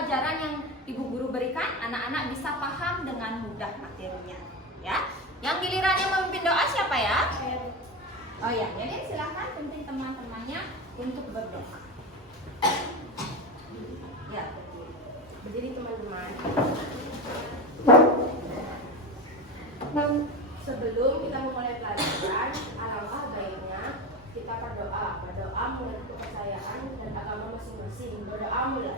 pelajaran yang ibu guru berikan, anak-anak bisa paham dengan mudah materinya. Ya, yang gilirannya memimpin doa siapa ya? Oh ya, jadi silakan pimpin teman-temannya untuk berdoa. Ya, berdiri teman-teman. Sebelum kita memulai pelajaran, alangkah baiknya kita berdoa. Berdoa menurut kepercayaan dan agama masing-masing. Berdoa mulai.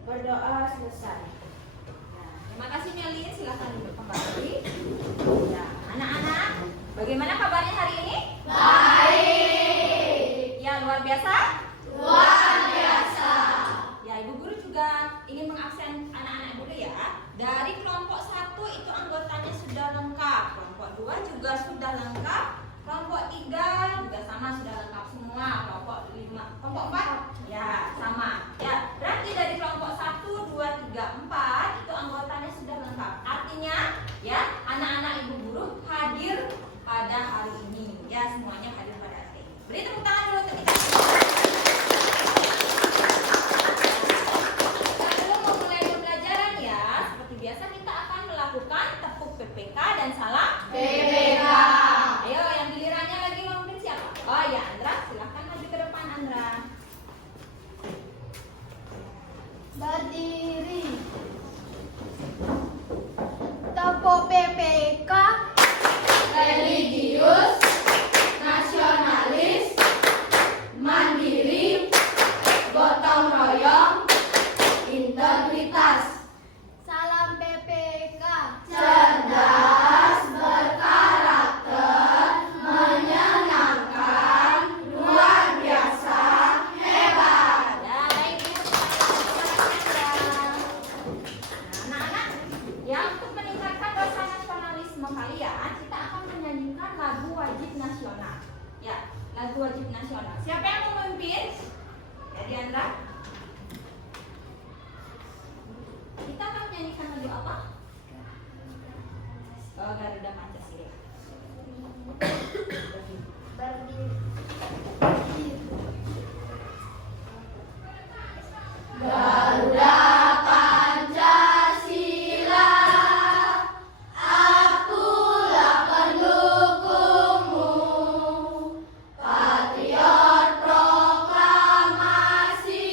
Berdoa selesai. Terima kasih Melin, silakan duduk kembali. Ya, anak-anak, bagaimana kabarnya hari ini? Baik. Ya, luar biasa? Luar biasa. Ya, ibu guru juga ingin mengabsen anak-anak dulu ya. Dari kelompok 1 itu anggotanya sudah lengkap, kelompok 2 juga sudah lengkap, kelompok 3 juga sama sudah lengkap semua, kelompok 5, kelompok 4 ya sama. Ya, berarti dari kelompok 1, 2, 3, 4 itu anggotanya sudah lengkap. Artinya ya, anak-anak ibu guru hadir pada hari ini. Ya, semuanya hadir pada hari ini. Beri tepuk tangan dulu untuk kita. Sebelum memulai pembelajaran ya, seperti biasa kita akan melakukan tepuk PPK dan salam PPK. Ayo, yang gilirannya lagi memimpin siapa? Oh ya, Andra, silahkan maju ke depan Andra. Berdiri. Tepuk PPK. Religius, nasionalis, mandiri, gotong royong, integritas, Salam PPK. cerdas, berkarakter, menyenangkan, luar biasa, hebat. Ya, baik, ini Nah, anak-anak, ya untuk meningkatkan rasa nasionalisme kalian, kita akan menyanyikan lagu wajib nasional. Ya, lagu wajib nasional. Siapa yang mau memimpin? Jadi Andra. Kita akan menyanyikan lagu apa? Oh, Garuda Pancasila. Berdiri. Garuda Pancasila, akulah pendukungmu, patriot proklamasi,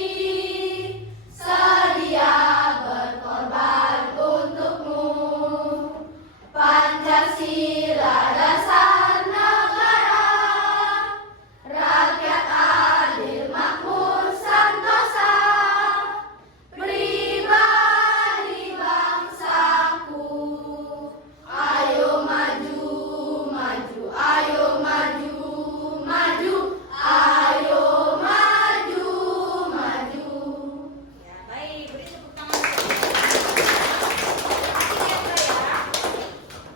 sedia berkorban untukmu. Pancasila dasar negara, rakyat adil makmur santosa, pribadi bangsaku. Ayo maju, maju, ayo maju, maju, ayo maju, maju. Ya, baik, beri tepuk tangan. Terima kasih ya, Andra ya.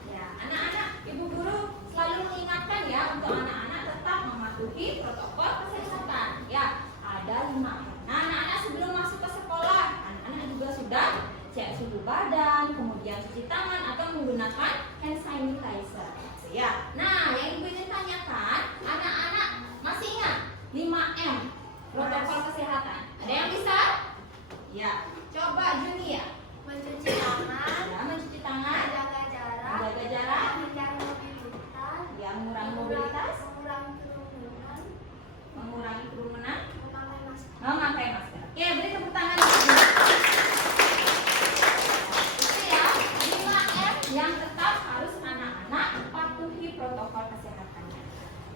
Ya, anak-anak, ibu guru selalu mengingatkan ya untuk anak-anak tetap mematuhi protokol kesehatan. Ya, ada 5 M. Nah, anak-anak sebelum masuk ke sekolah, anak-anak juga sudah cek suhu badan, kemudian cuci tangan atau menggunakan hand sanitizer. Ya. Nah, yang ibu ingin tanyakan, anak-anak masih ingat 5M protokol kesehatan? Ada yang bisa? Ya, coba Junia. Mencuci tangan. Ya, mencuci tangan, Menjaga jarak. menjaga jarak, Menghindari mobilitas. ya mengurangi mobilitas, Mengurangi kerumunan. mengurangi kerumunan, Memakai masker. memakai masker. Oke, beri tepuk tangan. Itu ya, 5M yang tetap harus anak-anak patuhi protokol kesehatannya.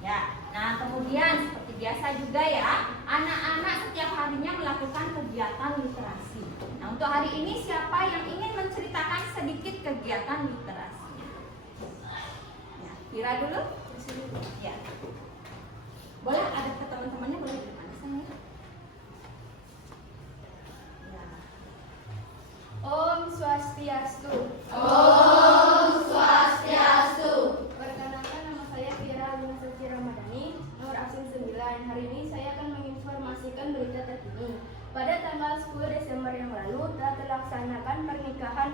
Ya, nah kemudian seperti biasa juga ya, anak-anak setiap harinya melakukan kegiatan literasi. Nah, untuk hari ini siapa yang ingin menceritakan sedikit kegiatan literasinya? Ya, Vira dulu. Ya. Boleh ada ke teman-temannya, boleh di depan sana ya. Ya. Om Swastiastu. Om Swastiastu. Perkenalkan, nama saya Vira Luna Suci Ramadhani, nomor absen 9. Hari ini saya akan menginformasikan berita terkini. Pada tanggal 10 Desember yang lalu telah terlaksanakan pernikahan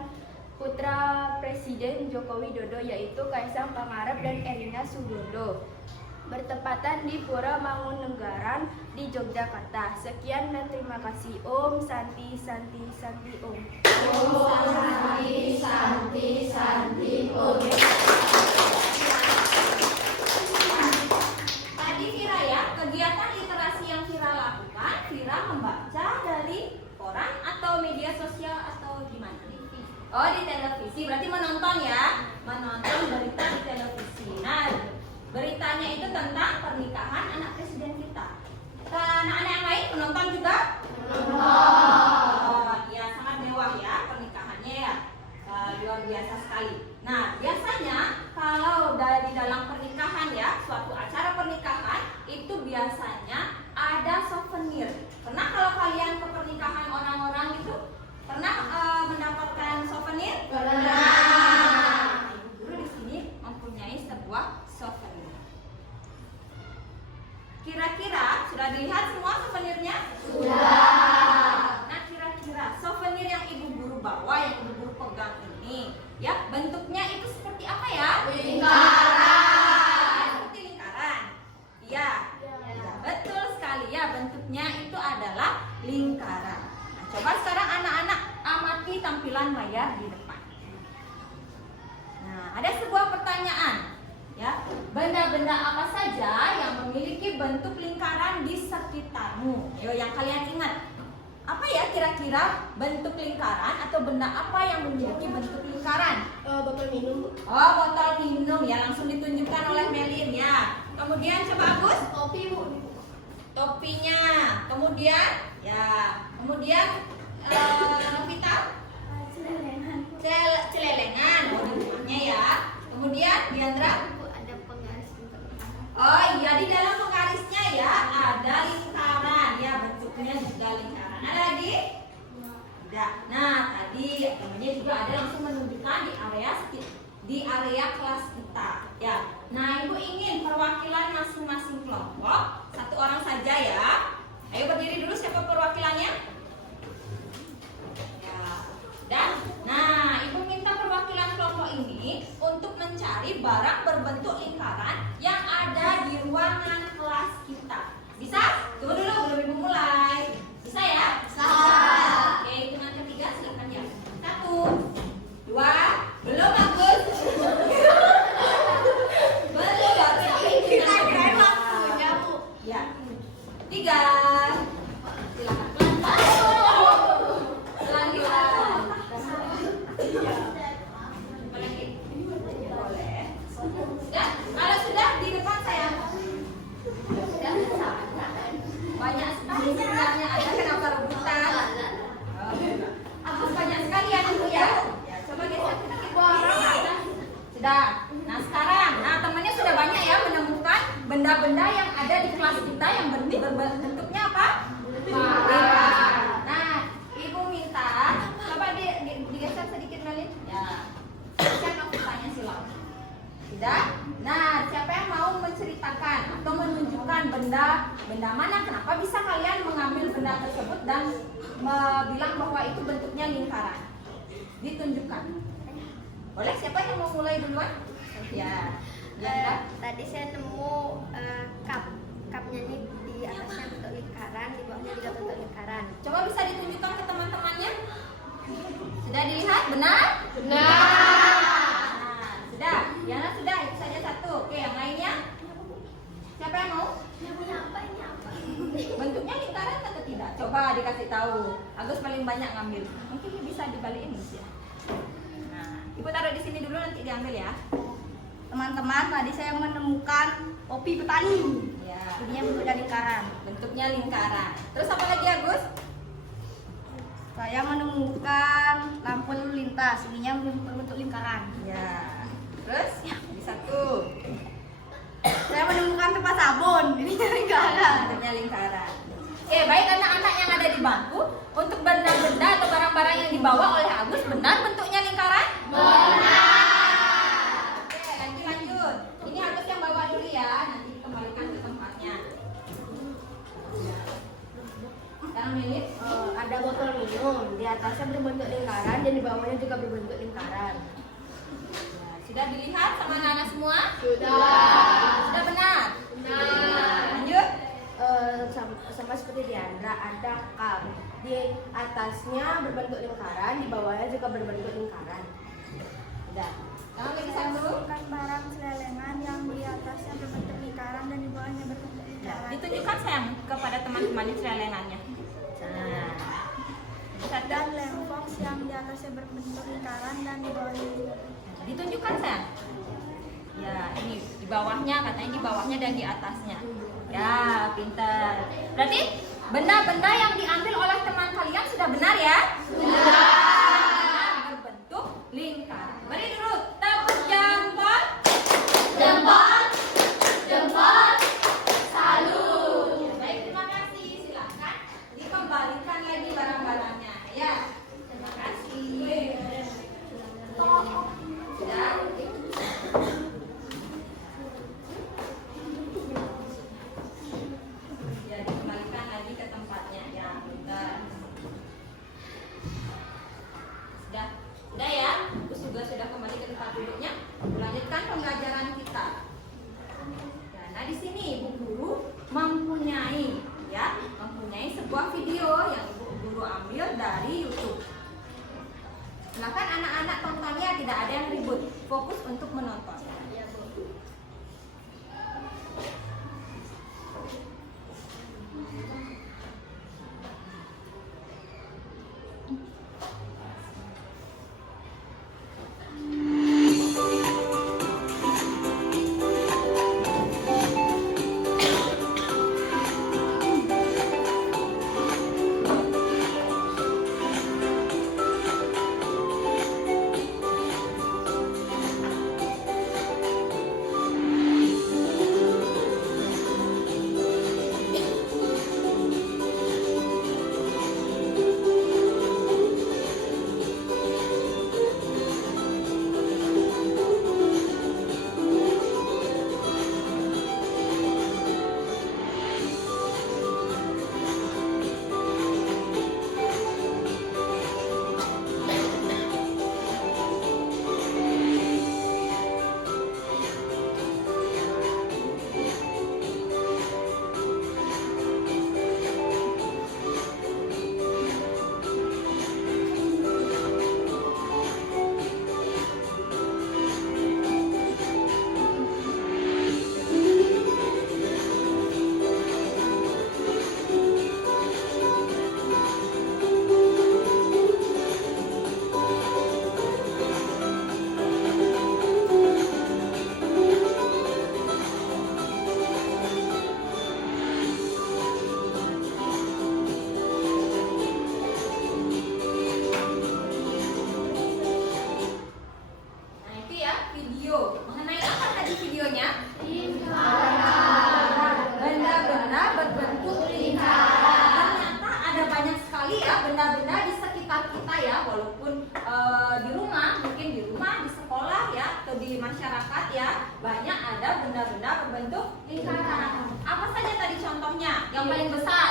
putra Presiden Joko Widodo, yaitu Kaisang Pangarep dan Erina Sugiarto. bertepatan di Pura Mangunagaran di Yogyakarta. Sekian dan terima kasih. Om Santi Santi Santi Om. Om Santi Santi Santi Om. Tadi Vira ya, kegiatan literasi yang Vira lakukan, Vira membaca dari koran atau media sosial atau gimana? Oh, di televisi. Berarti menonton ya, menonton berita di televisi. Nah, beritanya itu tentang pernikahan anak presiden kita. Anak-anak yang lain menonton juga? Menonton. Ya, sangat mewah ya pernikahannya ya. Luar biasa sekali. Nah, biasanya kalau di dalam pernikahan ya, suatu acara pernikahan itu biasanya ada souvenir. Pernah kalau kalian ke pernikahan orang-orang itu pernah mendapatkan souvenir? Pernah. Ibu guru di sini mempunyai sebuah souvenir. Kira-kira sudah dilihat semua souvenirnya? Sudah. Nah, kira-kira souvenir yang ibu guru bawa, yang ibu guru pegang ini, ya bentuknya itu seperti apa ya? Lingkaran. Seperti lingkaran. Iya. Ya, betul sekali ya, bentuknya itu adalah lingkaran. Nah, coba sekarang anak-anak amati tampilan layar di depan. Nah, ada sebuah pertanyaan. Ya, benda-benda apa saja yang memiliki bentuk lingkaran di sekitarmu? Ayo, yang kalian ingat. Apa ya kira-kira bentuk lingkaran atau benda apa yang memiliki bentuk lingkaran? Botol minum. Oh, botol minum ya, langsung ditunjukkan oleh Melin ya. Kemudian coba Agus. Topi, Bu. Topinya. Kemudian ya, kemudian Vita. Celelengan. Oh, di rumahnya ya. Kemudian Diandra. Oh iya, di dalam penggarisnya ya ada lingkaran ya, bentuknya juga lingkaran. Ada lagi? Tidak. Nah, tadi temannya juga ada langsung menunjukkan di area kelas kita ya. Nah, Ibu ingin perwakilan masing-masing kelompok, satu orang saja ya. Ayo berdiri dulu, siapa perwakilannya? Ya. Dan nah, Ibu minta perwakilan kelompok ini untuk mencari barang berbentuk lingkaran yang ada di ruangan kelas kita. Bisa? Tunggu dulu, belum Ibu mulai. Bisa ya? Bisa. Oke, hitungan ketiga silakan ya. 1, 2, belum Agus. Belum baru kita kirain waktunya, Bu. Ya. 3. Silakan pelan-pelan. Pelan-pelan. Boleh. Sudah? Kalau sudah di depan saya. Sudah. Banyak sekali sebenarnya, ada kenapa rebutan? Aku banyak sekali ya Ibu ya. Ya, coba geser sedikit. Sudah. Nah, sekarang, temannya sudah banyak ya menemukan benda-benda yang ada di kelas kita yang bentuknya apa? Lingkaran. Nah, Ibu minta coba digeser sedikit Melin. Ya. Saya mau tanya silakan. Sudah? Nah, siapa yang mau menceritakan atau menunjukkan benda mana, kenapa bisa kalian mengambil benda tersebut dan bilang bahwa itu bentuknya lingkaran? Ditunjukkan. Boleh, siapa yang mau mulai duluan? Ya. Tadi saya nemu cupnya ini di atasnya bentuk lingkaran, di bawahnya juga bentuk lingkaran. Coba bisa ditunjukkan ke teman-temannya. Sudah dilihat? Benar? Benar. Nah, sudah. Yana sudah, itu saja satu. Oke, yang lainnya? Siapa yang mau? Ini apa? Bentuknya lingkaran atau tidak? Coba dikasih tahu. Agus paling banyak ngambil. Mungkin bisa dibalikin ya. Nah, Ibu taruh di sini dulu, nanti diambil ya. Teman-teman, tadi saya menemukan topi petani. Ya. Ininya bentuknya lingkaran. Bentuknya lingkaran. Terus apa lagi Agus? Saya menemukan lampu lalu lintas. Ininya berbentuk lingkaran. Ya. Terus? Di satu. Saya menemukan tempat sabun. Ininya lingkaran. Bentuknya lingkaran. Oke, baik anak-anak yang ada di bangku, untuk benda-benda atau barang-barang yang dibawa oleh Agus benar bentuknya lingkaran? Benar. Oke, lanjut. Ini Agus yang bawa dulu ya, nanti dikembalikan ke tempatnya. Sekarang Melin. Ada botol minum. Di atasnya berbentuk lingkaran dan di bawahnya juga berbentuk lingkaran. Sudah dilihat sama anak-anak semua? Sudah. Sudah benar? Lanjut. Sama seperti Diandra, ada kap. Di atasnya berbentuk lingkaran, di bawahnya juga berbentuk lingkaran. Udah. Kamu lagi Saya satu. menemukan barang selelengan yang di atasnya berbentuk lingkaran dan di bawahnya berbentuk lingkaran. Ditunjukkan sayang kepada teman-teman di selelengannya. Nah. Satu. Dan lembox yang di atasnya berbentuk lingkaran dan di bawahnya juga. Ditunjukkan sayang. Ya, ini di bawahnya, katanya di bawahnya dan di atasnya. Ya, pintar. Berarti benda-benda yang diambil oleh teman kalian sudah benar ya? Sudah. Berbentuk lingkaran. Mari dulu tepuk jempol. Jempol. Jempol. Salut. Baik, terima kasih. Silakan dikembalikan lagi barang-barangnya. Ya, terima kasih. Sudah. Ya, dikembalikan lagi ke tempatnya. Ya, bentar. Sudah ya. Terus juga sudah kembali ke tempat duduknya. Lanjutkan pembelajaran kita. Ya, nah di sini Ibu Guru mempunyai sebuah video yang Ibu Guru ambil dari YouTube. Silakan anak-anak tontonnya, tidak ada yang ribut. Fokus untuk menonton. Ya, Bu. Nah itu ya video. Mengenai apa tadi videonya? Benda-benda berbentuk lingkaran. Ternyata ada banyak sekali ya benda-benda di sekitar kita ya. Walaupun di rumah, mungkin di rumah, di sekolah ya, atau di masyarakat ya, banyak ada benda-benda berbentuk lingkaran. Apa saja tadi contohnya? Yang paling besar?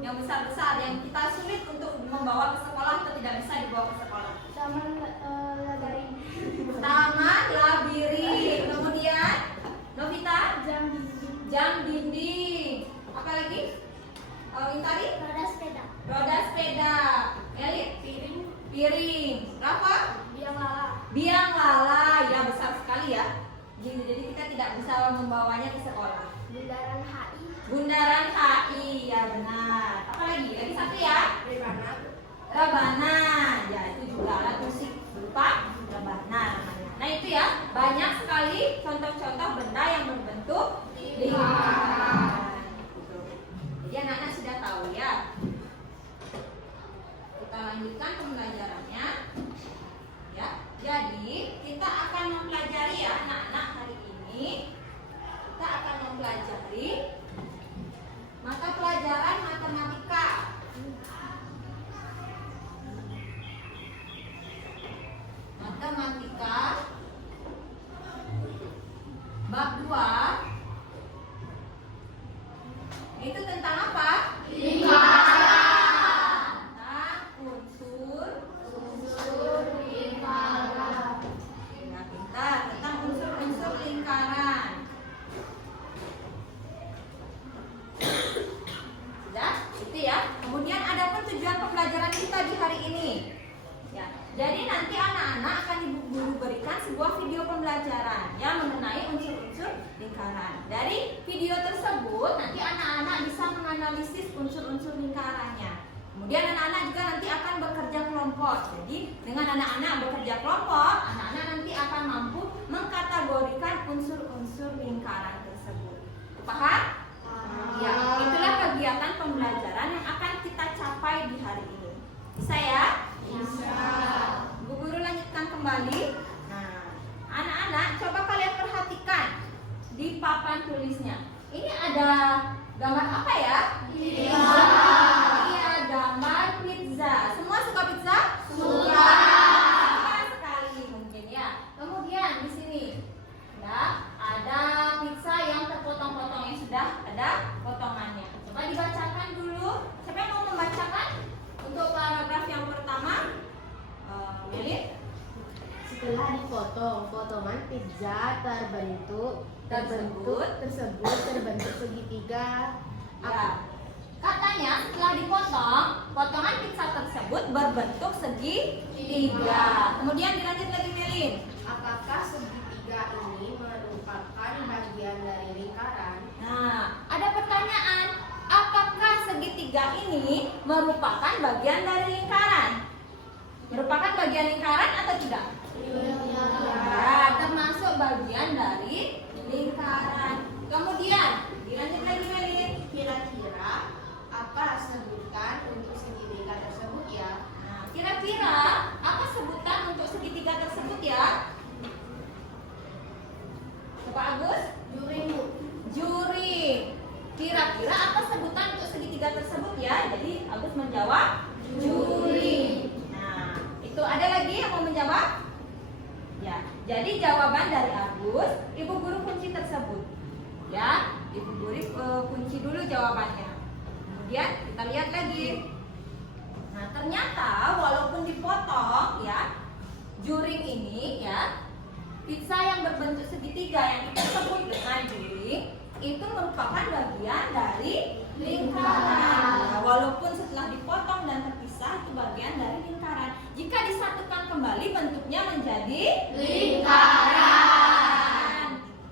Yang besar-besar yang kita sulit untuk membawa ke sekolah atau tidak bisa dibawa ke sekolah. Labirin. Taman labirin. Kemudian Novita, jam dinding. Apa lagi? Intari? Roda sepeda. Roda sepeda. Elit? Piring. Rafa? Biang lala. Biang lala. Ya, besar sekali ya. Jadi kita tidak bisa membawanya ke sekolah. Bundaran HI. Bundaran HI, ya benar. Apa lagi? Lagi satu ya? Rebana. Ya, itu juga alat musik berupa rebana namanya. Nah, itu ya, banyak sekali contoh-contoh benda yang berbentuk lingkaran. Gitu. Jadi anak-anak sudah tahu ya. Kita lanjutkan pembelajarannya. Ya. Jadi, kita akan mempelajari ya anak-anak hari ini. Kita akan mempelajari mata pelajaran matematika. Matematika bab 2. Itu tentang apa? Lingkaran. Tentang unsur Jadi nanti anak-anak akan ibu guru berikan sebuah video pembelajaran yang mengenai unsur-unsur lingkaran. Dari video tersebut nanti anak-anak bisa menganalisis unsur-unsur lingkarannya. Kemudian anak-anak juga nanti akan bekerja kelompok. Jadi dengan anak-anak bekerja kelompok, anak-anak nanti akan mampu mengkategorikan unsur-unsur lingkaran tersebut. Paham? Ya, itulah kegiatan pembelajaran yang akan kita capai di hari ini. Bisa ya? Bisa. Bu guru lanjutkan kembali. Nah, anak-anak coba kalian perhatikan di papan tulisnya. Ini ada gambar apa ya? Pizza. Iya, gambar pizza. Semua suka pizza? Suka. Suka sekali mungkin ya. Kemudian di sini ya, ada pizza yang terpotong-potong yang sudah ada potongannya. Coba dibacakan dulu. Siapa yang mau membacakan? Untuk paragraf yang pertama, Meli. Setelah dipotong, potongan pizza terbentuk segitiga. Ya. Katanya setelah dipotong, potongan pizza tersebut berbentuk segitiga. Kemudian dilanjut lagi Meli. Apakah segitiga ini merupakan bagian dari lingkaran? Nah, ada pertanyaan. Apakah segitiga ini merupakan bagian dari lingkaran? Merupakan bagian lingkaran atau tidak? Ya, termasuk bagian dari lingkaran. Kemudian dilanjut lagi Meli. Kira-kira apa sebutan untuk segitiga tersebut ya? Nah, kira-kira apa sebutan untuk segitiga tersebut ya? Coba Agus. Juring. Kira-kira apa sebutan untuk segitiga tersebut ya? Jadi Agus menjawab juring. Nah, itu ada lagi yang mau menjawab? Ya, jadi jawaban dari Agus, Ibu guru kunci tersebut. Ya, Ibu guru kunci dulu jawabannya. Kemudian kita lihat lagi. Nah, ternyata walaupun dipotong ya, juring ini ya, pizza yang berbentuk segitiga yang kita sebut dengan juring itu merupakan bagian dari lingkaran. Nah, walaupun setelah dipotong dan terpisah itu bagian dari lingkaran. Jika disatukan kembali bentuknya menjadi lingkaran.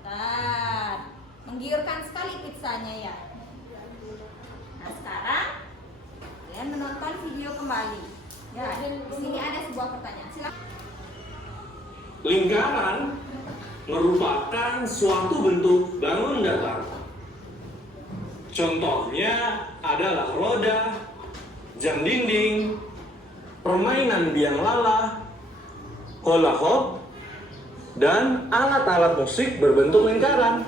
Pintar. Menggiurkan sekali pizzanya ya. Nah, sekarang kalian menonton video kembali. Ya, di sini ada sebuah pertanyaan. Silakan. Lingkaran merupakan suatu bentuk bangun datar. Contohnya adalah roda, jam dinding, permainan biang lala, hula hoop, dan alat-alat musik berbentuk lingkaran.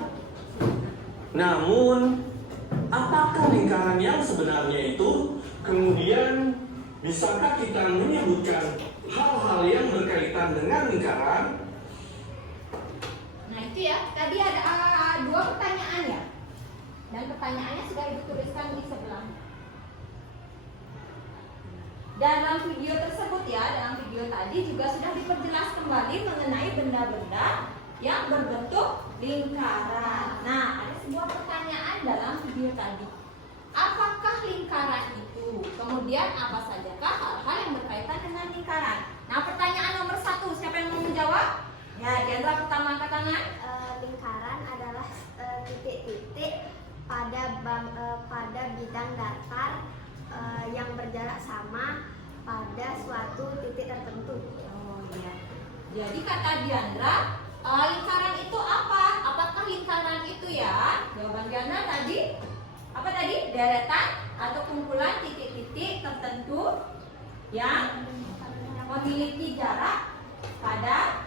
Namun, apakah lingkaran yang sebenarnya itu? Kemudian, bisakah kita menyebutkan hal-hal yang berkaitan dengan lingkaran? Nah, itu ya, tadi ada dua pertanyaan ya. Dan pertanyaannya sudah Ibu tuliskan di sebelah. Dalam video tersebut ya, dalam video tadi juga sudah diperjelas kembali mengenai benda-benda yang berbentuk lingkaran. Nah, ada sebuah pertanyaan dalam video tadi. Apakah lingkaran itu? Kemudian apa sajakah hal-hal yang berkaitan dengan lingkaran? Nah, pertanyaan nomor 1, siapa yang mau menjawab? Ya, Diandra pertama angkat tangan. Lingkaran adalah titik-titik pada bidang datar yang berjarak sama pada suatu titik tertentu. Oh iya. Jadi kata Diandra, lingkaran itu apa? Apakah lingkaran itu ya? Jawaban Diandra tadi apa tadi? Deretan atau kumpulan titik-titik tertentu yang memiliki jarak pada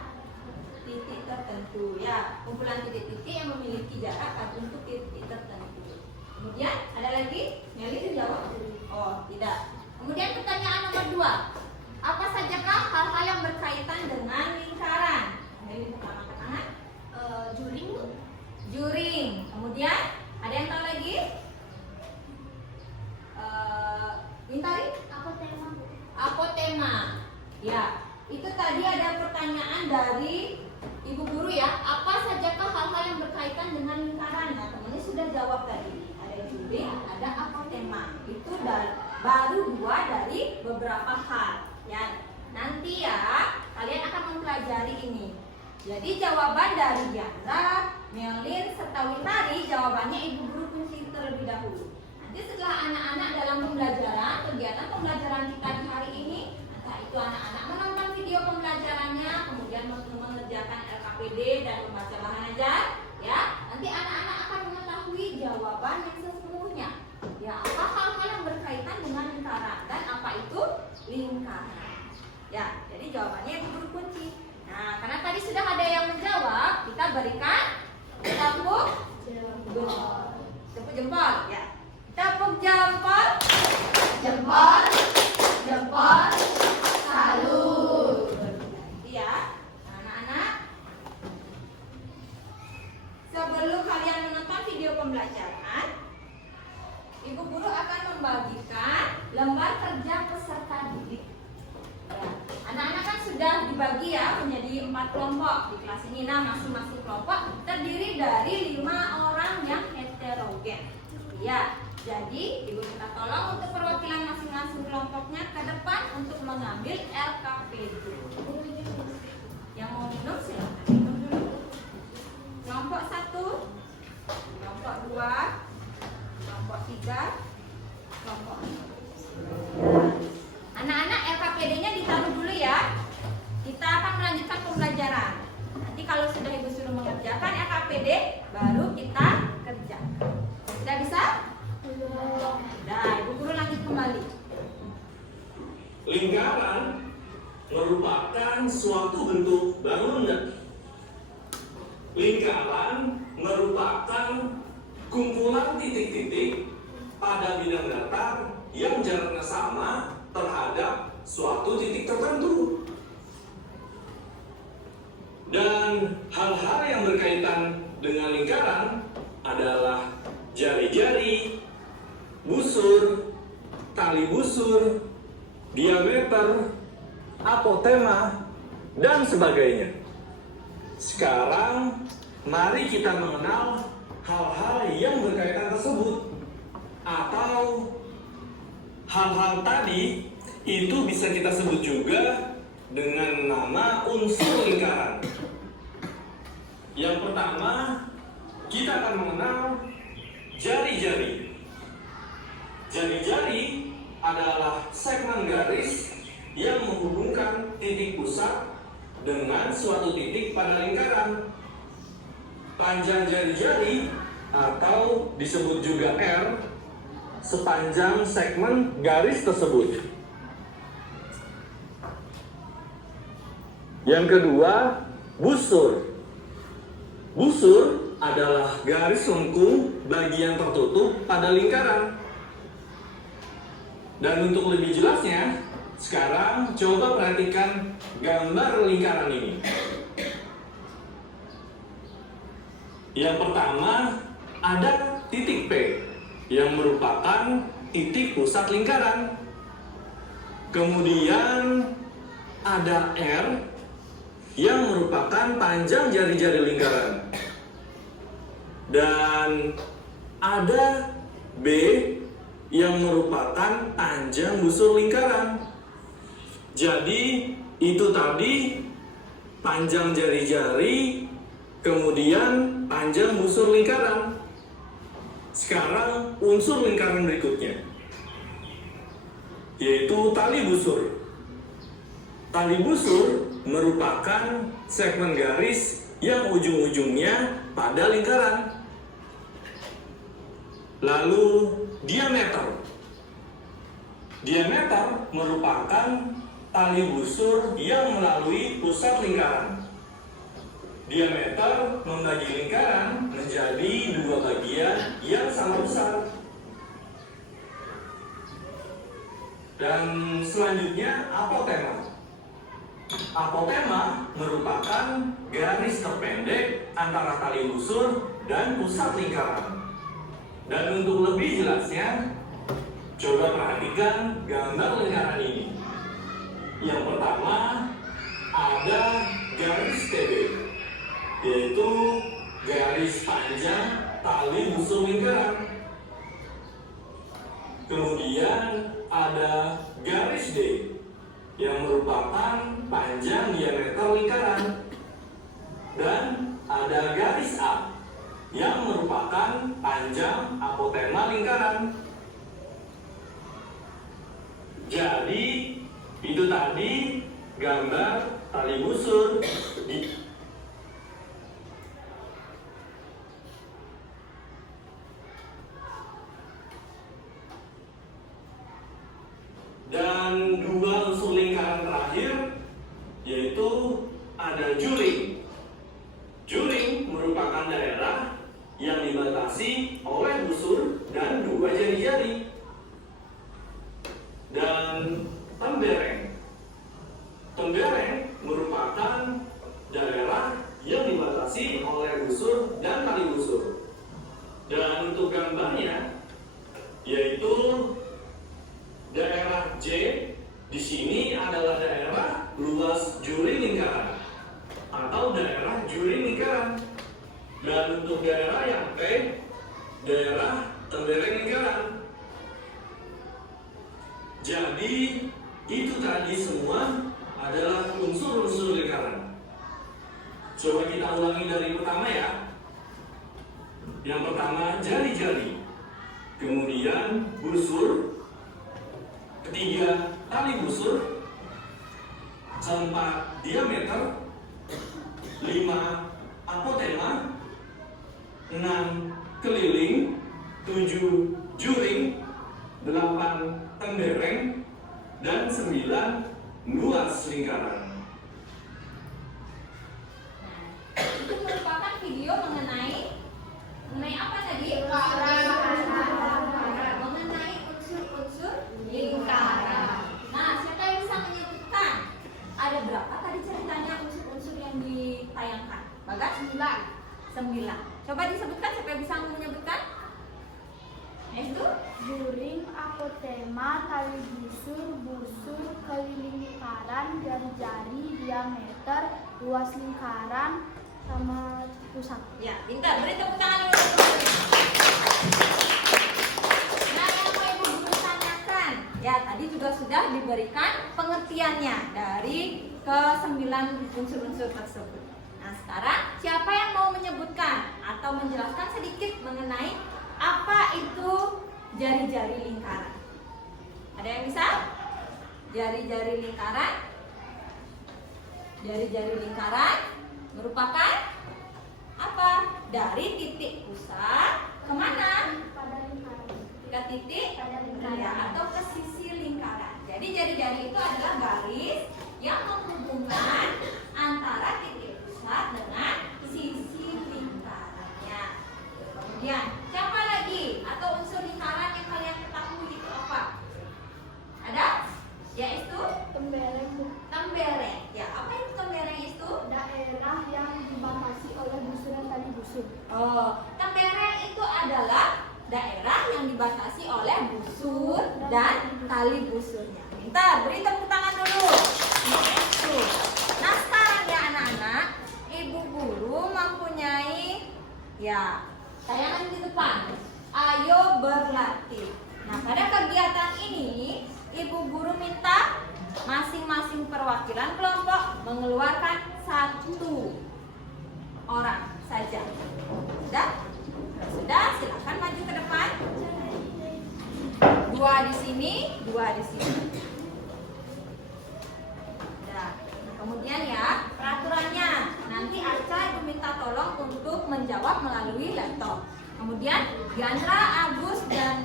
titik tertentu ya. Kumpulan titik-titik yang memiliki jarak untuk titik tertentu. Kemudian ada lagi? Meli jawab? Oh, tidak. Kemudian pertanyaan nomor 2. Apa sajakah hal-hal yang berkaitan dengan lingkaran? Meli pertama ke tangan. Juring. Juring. Kemudian ada yang tahu lagi? Bintari? Apotema. Ya, itu tadi ada pertanyaan dari Ibu guru ya. Apa sajakah hal-hal yang berkaitan dengan lingkaran? Nah, temannya sudah jawab tadi. Ada juring, ada apotema. Itu baru 2 dari beberapa hal. Ya, nanti ya kalian akan mempelajari ini. Jadi jawaban dari Diandra, Melin, serta Wintari jawabannya ibu guru kunci terlebih dahulu. Nanti setelah anak-anak dalam pembelajaran, kegiatan pembelajaran kita di hari ini, entah itu anak-anak menonton video pembelajarannya, kemudian mengerjakan LKPD dan membaca bahan ajar, ya. Nanti anak-anak akan mengetahui jawaban yang sesungguhnya. Ya, apa hal-hal yang berkaitan dengan lingkaran dan apa itu lingkaran. Ya, jadi jawabannya ibu guru kunci. Nah, karena tadi sudah ada yang menjawab, kita berikan tepuk jempol. Tepuk jempol, ya. Tepuk jempol. Jempol, jempol, salut. Ya, anak-anak. Sebelum kalian menonton video pembelajaran, ibu guru akan membagikan lembar kerja peserta didik. Ya, anak-anak kan sudah dibagi ya menjadi 4 kelompok di kelas ini. Nah, masing-masing kelompok terdiri dari 5 orang yang heterogen. Ya, jadi ibu minta tolong untuk perwakilan masing-masing kelompoknya ke depan untuk mengambil LKPD. Yang mau minum silakan minum dulu. Kelompok 1, kelompok 2, kelompok 3, kelompok 4. Anak-anak LKPD-nya ditaruh dulu ya. Kita akan melanjutkan pembelajaran. Nanti kalau sudah ibu suruh mengerjakan LKPD, baru kita kerjakan. Sudah bisa? Sudah, ibu guru lanjut kembali. Lingkaran merupakan suatu bentuk bangunan. Lingkaran merupakan kumpulan titik-titik pada bidang datar yang jaraknya sama terhadap suatu titik tertentu. Dan hal-hal yang berkaitan dengan lingkaran adalah jari-jari, busur, tali busur, diameter, apotema, dan sebagainya. Sekarang, mari kita mengenal hal-hal yang berkaitan tersebut. Atau hal-hal tadi itu bisa kita sebut juga dengan nama unsur lingkaran. Yang pertama, kita akan mengenal jari-jari. Jari-jari adalah segmen garis yang menghubungkan titik pusat dengan suatu titik pada lingkaran. Panjang jari-jari atau disebut juga R sepanjang segmen garis tersebut. Yang kedua, busur. Busur adalah garis lengkung bagian tertutup pada lingkaran. Dan untuk lebih jelasnya, sekarang coba perhatikan gambar lingkaran ini. Yang pertama, ada titik P yang merupakan titik pusat lingkaran. Kemudian ada R yang merupakan panjang jari-jari lingkaran. Dan ada B yang merupakan panjang busur lingkaran. Jadi itu tadi panjang jari-jari, kemudian panjang busur lingkaran. Sekarang unsur lingkaran berikutnya, yaitu tali busur. Tali busur merupakan segmen garis yang ujung-ujungnya pada lingkaran. Lalu diameter. Diameter merupakan tali busur yang melalui pusat lingkaran. Diameter membagi lingkaran menjadi 2 bagian yang sama besar. Dan selanjutnya apotema. Apotema merupakan garis terpendek antara tali busur dan pusat lingkaran. Dan untuk lebih jelasnya, coba perhatikan gambar lingkaran ini. Yang pertama, ada garis TB, yaitu garis panjang tali busur lingkaran. Kemudian ada garis D, yang merupakan panjang diameter lingkaran. Dan ada garis A yang merupakan panjang apotema lingkaran. Jadi, itu tadi gambar tali busur dan dua unsur lingkaran terakhir yaitu ada juring. Juring merupakan daerah yang dibatasi oleh busur dan dua jari-jari. Dan tembereng. Tembereng merupakan daerah yang dibatasi oleh busur dan tali busur. Dan untuk gambarnya yaitu daerah J di sini adalah daerah luas juring lingkaran atau daerah juring lingkaran. Dan untuk daerah yang P, daerah tembereng lingkaran. Jadi itu tadi semua adalah unsur-unsur lingkaran. Coba kita ulangi dari pertama ya. Yang pertama jari-jari, kemudian busur, ketiga tali busur, keempat diameter, 5 apotema, 6 keliling, 7 juring, 8 tembereng, dan 9 luas lingkaran. Itu merupakan video mengenai apa tadi? Mengenai unsur-unsur lingkaran. Nah, siapa yang bisa menyebutkan ada berapa tadi ceritanya unsur-unsur yang ditayangkan? Bagas? 9. Coba disebutkan, siapa yang bisa menyebutkan? Itu? Juring, apotema, tali busur, keliling lingkaran, jari-jari, diameter, luas lingkaran, sama pusat. Ya, pintar. Beri tepuk tangan dulu. Nah, yang mau Ibu Guru tanyakan, ya tadi juga sudah diberikan pengertiannya dari ke-9 unsur-unsur tersebut. Nah, sekarang siapa yang mau menyebutkan atau menjelaskan sedikit mengenai apa itu jari-jari lingkaran? Ada yang bisa? Jari-jari lingkaran. Jari-jari lingkaran merupakan apa? Dari titik pusat kemana? Pada lingkaran. Ke titik Pada lingkaran. ya, atau ke sisi lingkaran. Jadi jari-jari itu adalah garis yang menghubungkan antara titik pusat dengan sisi lingkarannya. Kemudian siapa lagi atau unsur lingkaran yang kalian ketahui itu apa? Ada? Yaitu Tembereng, tembereng. Ya, apa itu tembereng itu? daerah yang dibatasi oleh busur dan tali busur. Oh, tembereng itu adalah daerah yang dibatasi oleh busur dan tali busurnya. Pintar, beri tepuk tangan dulu. Itu. Nah, sekarang ya anak-anak, Ibu Guru mempunyai ya tayangan di depan. Ayo berlatih. Nah, pada kegiatan ini Ibu Guru minta masing-masing perwakilan kelompok mengeluarkan 1 orang saja. Sudah? Sudah, silakan maju ke depan. 2 di sini, 2 di sini. Nah, kemudian ya, peraturannya nanti Aca Ibu minta tolong untuk menjawab melalui laptop. Kemudian Diandra, Agus, dan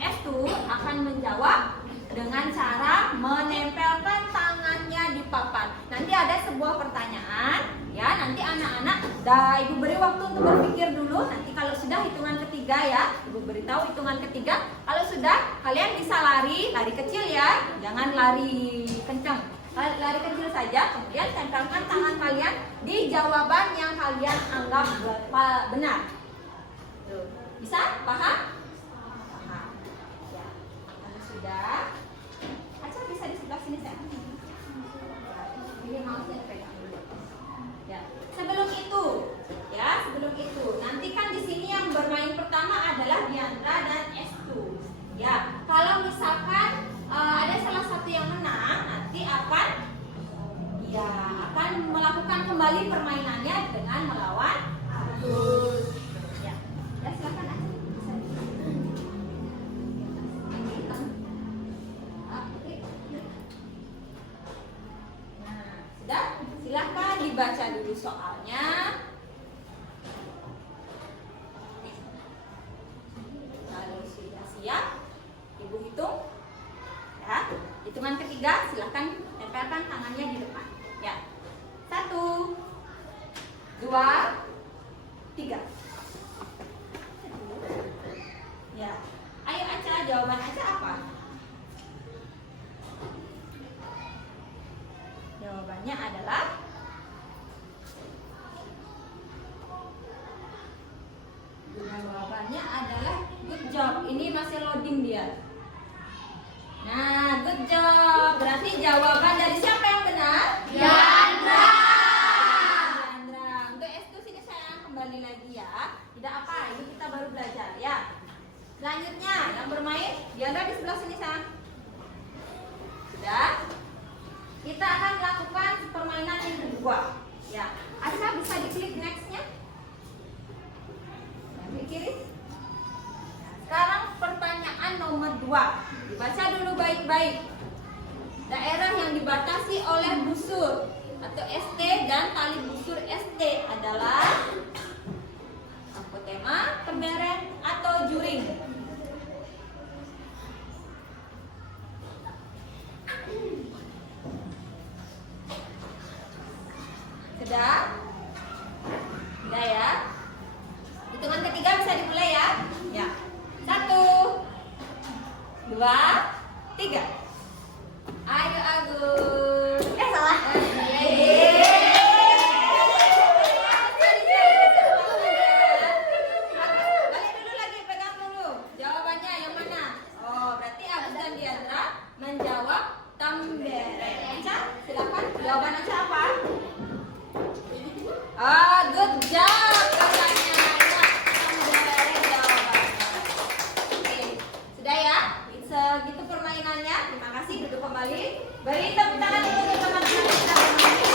Estu akan menjawab dengan cara menempelkan tangannya di papan. Nanti ada sebuah pertanyaan, ya. Nanti anak-anak, Ibu beri waktu untuk berpikir dulu. Nanti kalau sudah hitungan ketiga ya, Ibu beritahu hitungan ketiga. Kalau sudah, kalian bisa lari kecil ya, jangan lari kencang. Lari kecil saja. Kemudian tempelkan tangan kalian di jawaban yang kalian anggap benar. Tuh. Bisa? Paham? Paham. Ya. Kalau sudah, Aca bisa di sebelah sini saya. Ini mouse-nya pegang dulu. Ya. Sebelum itu, nanti kan di sini yang bermain pertama adalah Diandra dan Estu. Ya. Kalau misalkan ada salah satu yang menang, nanti apa? kembali permainannya dengan melawan arus. Ya, ya silakan aja. Nah, sudah? Silakan dibaca dulu soalnya. Lalu sudah siap, Ibu hitung. Ya, hitungan ketiga silakan tempelkan tangannya di depan. Ya, 1, 2, 3. Ya, ayo Aca, jawaban Aca apa? Jawabannya adalah good job. Ini masih loading dia. Nah, good job. Berarti jawaban dari siapa yang benar? Diandra. Diandra. Untuk S2 sini saya kembali lagi ya. Tidak apa, ini kita baru belajar ya. Selanjutnya yang bermain Diandra di sebelah sini sayang. Sudah? Kita akan melakukan permainan yang kedua. Ya, Aca bisa diklik next-nya. Yang di kiri. Sekarang pertanyaan nomor 2. Dibaca dulu baik-baik. Daerah yang dibatasi oleh busur atau ST dan tali busur ST adalah apotema, kemeren, atau juring. Sudah? Sudah ya? Hitungan ketiga bisa dimulai ya? Ya. 1, 2, 3. Ayo Agus. Salah. Balik dulu lagi, pegang dulu. Jawabannya yang mana? Oh, berarti Agus dan Diandra menjawab temberen. Aca, silakan. Jawaban Aca apa? Ah, good job katanya. Ya, temberen jawabannya. Oke, sudah ya? Segitu permainannya. Terima kasih, duduk kembali. Beri tepuk tangan dulu untuk teman-teman yang sudah bermain.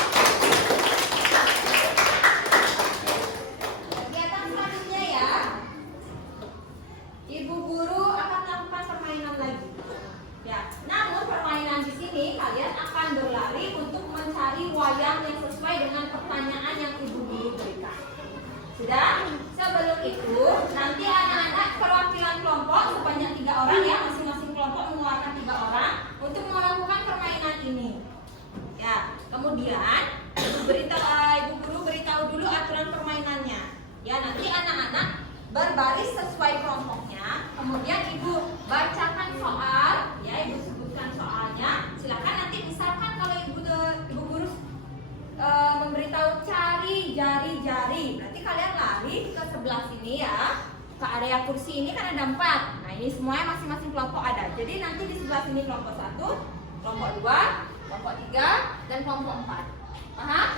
Kegiatan selanjutnya ya. Ibu guru akan melakukan permainan lagi. Ya, namun permainan di sini kalian akan berlari untuk mencari wayang yang sesuai dengan pertanyaan yang ibu guru berikan. Sudah? Sebelum itu, nanti anak-anak perwakilan kelompok sebanyak 3 orang ya, masing-masing kelompok mengeluarkan 3 orang untuk melakukan permainan ini. Ya, kemudian ibu guru beritahu dulu aturan permainannya. Ya, nanti anak-anak berbaris sesuai kelompoknya. Kemudian ibu bacakan soal, ya ibu sebutkan soalnya. Silakan nanti misalkan kalau ibu guru memberitahu cari jari-jari, berarti kalian lari ke sebelah sini ya, ke area kursi ini kan ada 4. Nah ini semuanya masing-masing kelompok ada. Jadi nanti di sebelah sini kelompok 1, kelompok 2, kelompok 3, dan kelompok 4. Paham?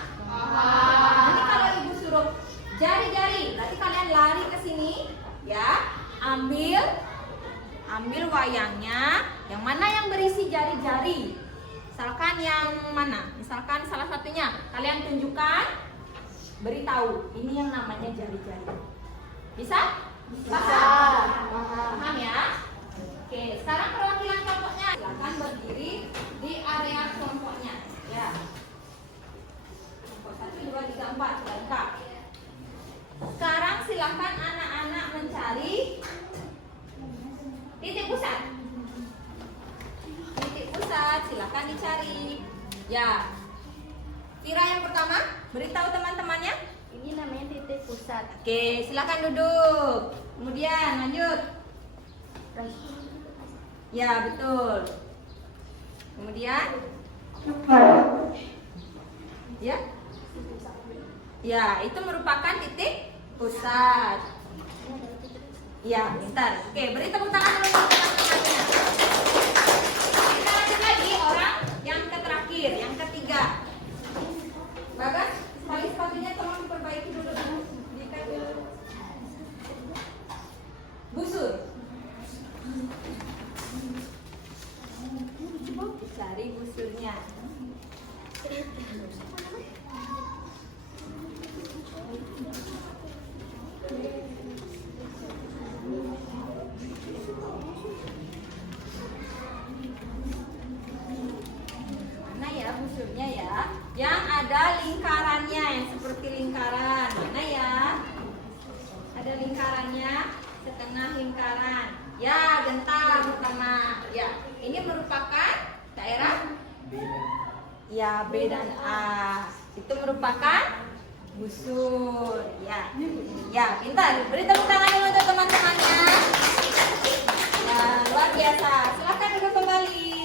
Nanti kalau ibu suruh jari-jari, berarti kalian lari ke sini ya, ambil wayangnya, yang mana yang berisi jari-jari. Misalkan yang mana? Misalkan salah satunya kalian tunjukkan, beritahu ini yang namanya jari-jari. Bisa? Paham ya? Oke, sekarang perwakilan kelompoknya silakan berdiri di area kelompoknya. Ya. Kelompok 1, 2, 3, 4 sudah lengkap. Sekarang silakan anak-anak mencari titik pusat. Titik pusat silakan dicari. Ya. Kira yang pertama, beritahu teman-temannya. Ini namanya titik pusat. Oke, silakan duduk. Kemudian lanjut. Ya, betul. Kemudian ya. Ya, itu merupakan titik pusat. Ya, bentar. Oke, beri tepuk tangan dulu untuk teman-temannya. Kita lanjut lagi orang yang terakhir, yang ketiga. Bagas, tali sepatunya tolong diperbaiki dulu dulu. Diikat dulu. Busur. Cari busurnya. Mana ya busurnya ya? Yang ada lingkarannya, yang seperti lingkaran. Mana ya? Ada lingkarannya, setengah lingkaran. Ya, gentar pertama. Ya, ini merupakan daerah? Ya, B dan A. Itu merupakan busur. Ya, ya, pintar. Beri tepuk tangan dulu untuk teman-temannya. Ya, luar biasa. Silakan duduk kembali.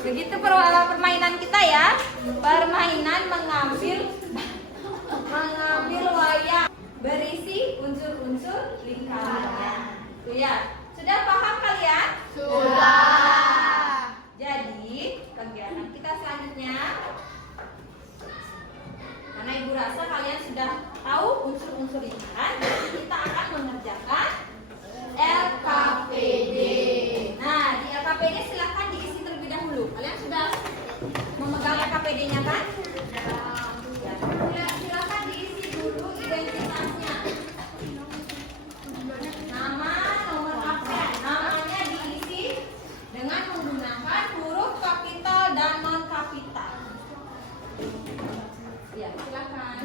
Begitu permainan kita ya. Permainan mengambil wayang berisi unsur-unsur lingkarannya. Tuh ya. Sudah paham kalian? Sudah. Jadi, kegiatan kita selanjutnya, karena ibu rasa kalian sudah tahu unsur-unsur lingkaran, jadi kita akan mengerjakan LKPD. Nah, di LKPD silahkan diisi terlebih dahulu. Kalian sudah memegang LKPD-nya kan? Ya, silahkan diisi dulu identitasnya. Nama, nomor absen. Namanya diisi dengan menggunakan huruf kapital dan non kapital. Ya, silakan.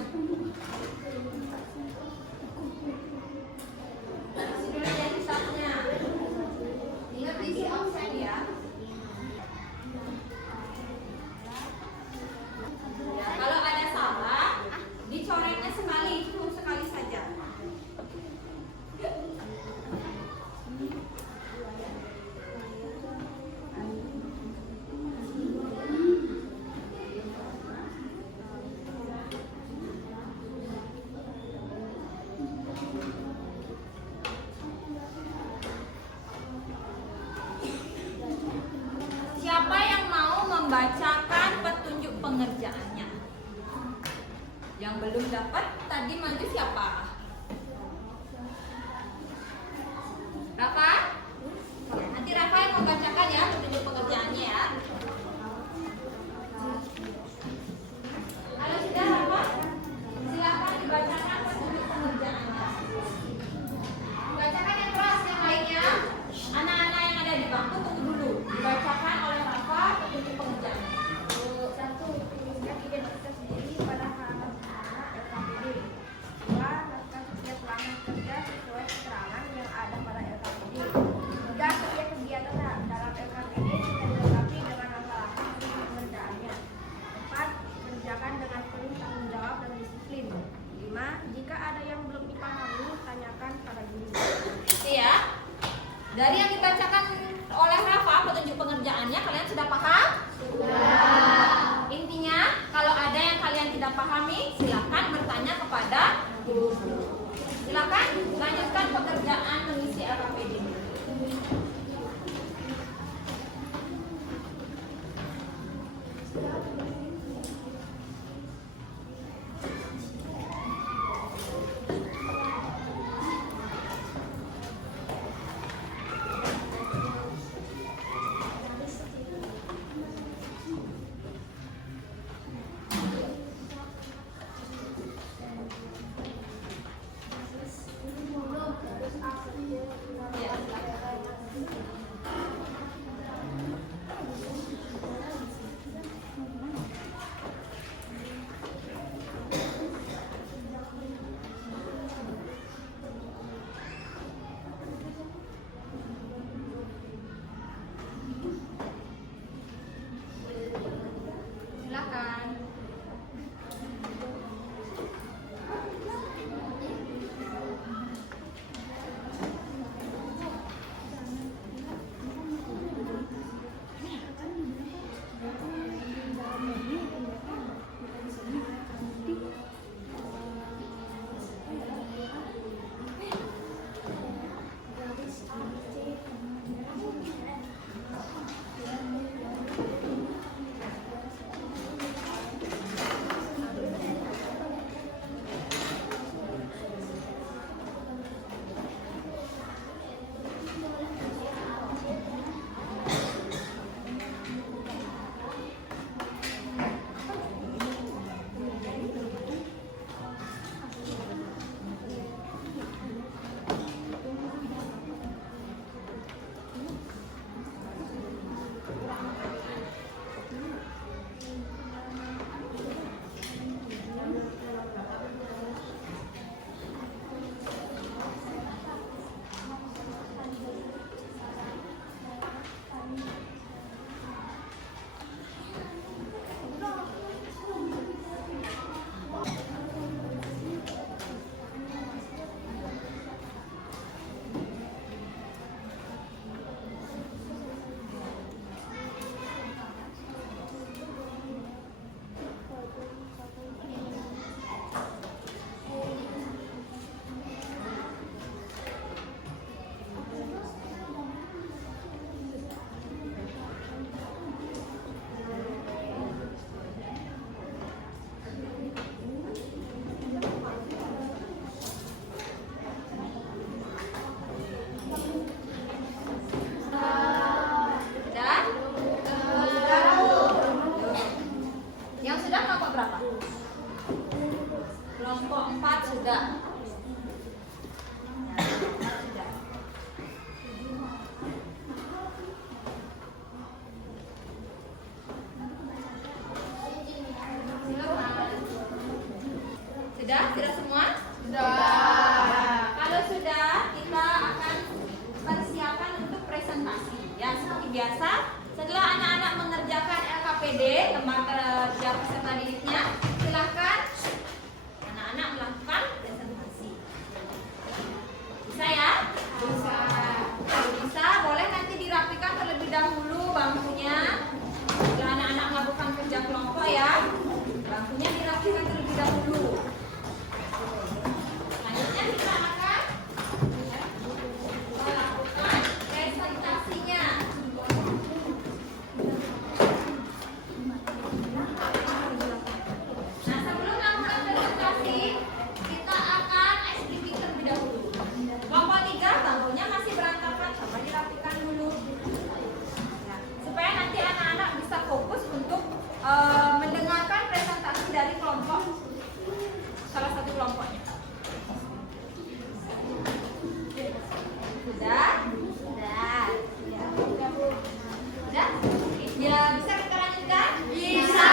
Isi dulu identitasnya. Ingat isi absen ya. Ya, kalau ada salah, dicoretnya sekali, cukup sekali saja. Siapa yang mau membacakan petunjuk pengerjaannya? Yang belum dapat tadi maju siapa? Rafa? Ya, nanti Rafa yang membacakan ya petunjuk pengerjaannya ya. Kalau sudah Rafa, silakan dibacakan petunjuk pengerjaannya. Dibacakan yang keras yang lainnya. Anak-anak yang ada di bangku tunggu dulu. Dibacakan oleh Rafa petunjuk pengerjaannya. 1. Tuliskan identitas diri pada halaman anak LKPD. 2. Lakukan setiap pelanggan kerja sesuai keterangan yang ada pada LKPD. biasa. Setelah anak-anak mengerjakan LKPD, lembar kerja peserta didiknya, silahkan anak-anak melakukan presentasi. Bisa ya? Bisa. Kalau bisa, boleh nanti dirapikan terlebih dahulu bangkunya. Setelah anak-anak melakukan kerja kelompok ya, bangkunya dirapikan terlebih dahulu. Selanjutnya kita akan melakukan presentasinya. Nah, sebelum melakukan presentasi, kita akan ice breaking terlebih dahulu. Kelompok 3 bangkunya masih berantakan, coba dirapikan dulu. Nah, supaya nanti anak-anak bisa fokus untuk mendengarkan presentasi dari kelompok salah satu kelompoknya. Sudah? Sudah. Sudah? Ya, bisa kita lanjutkan? Bisa.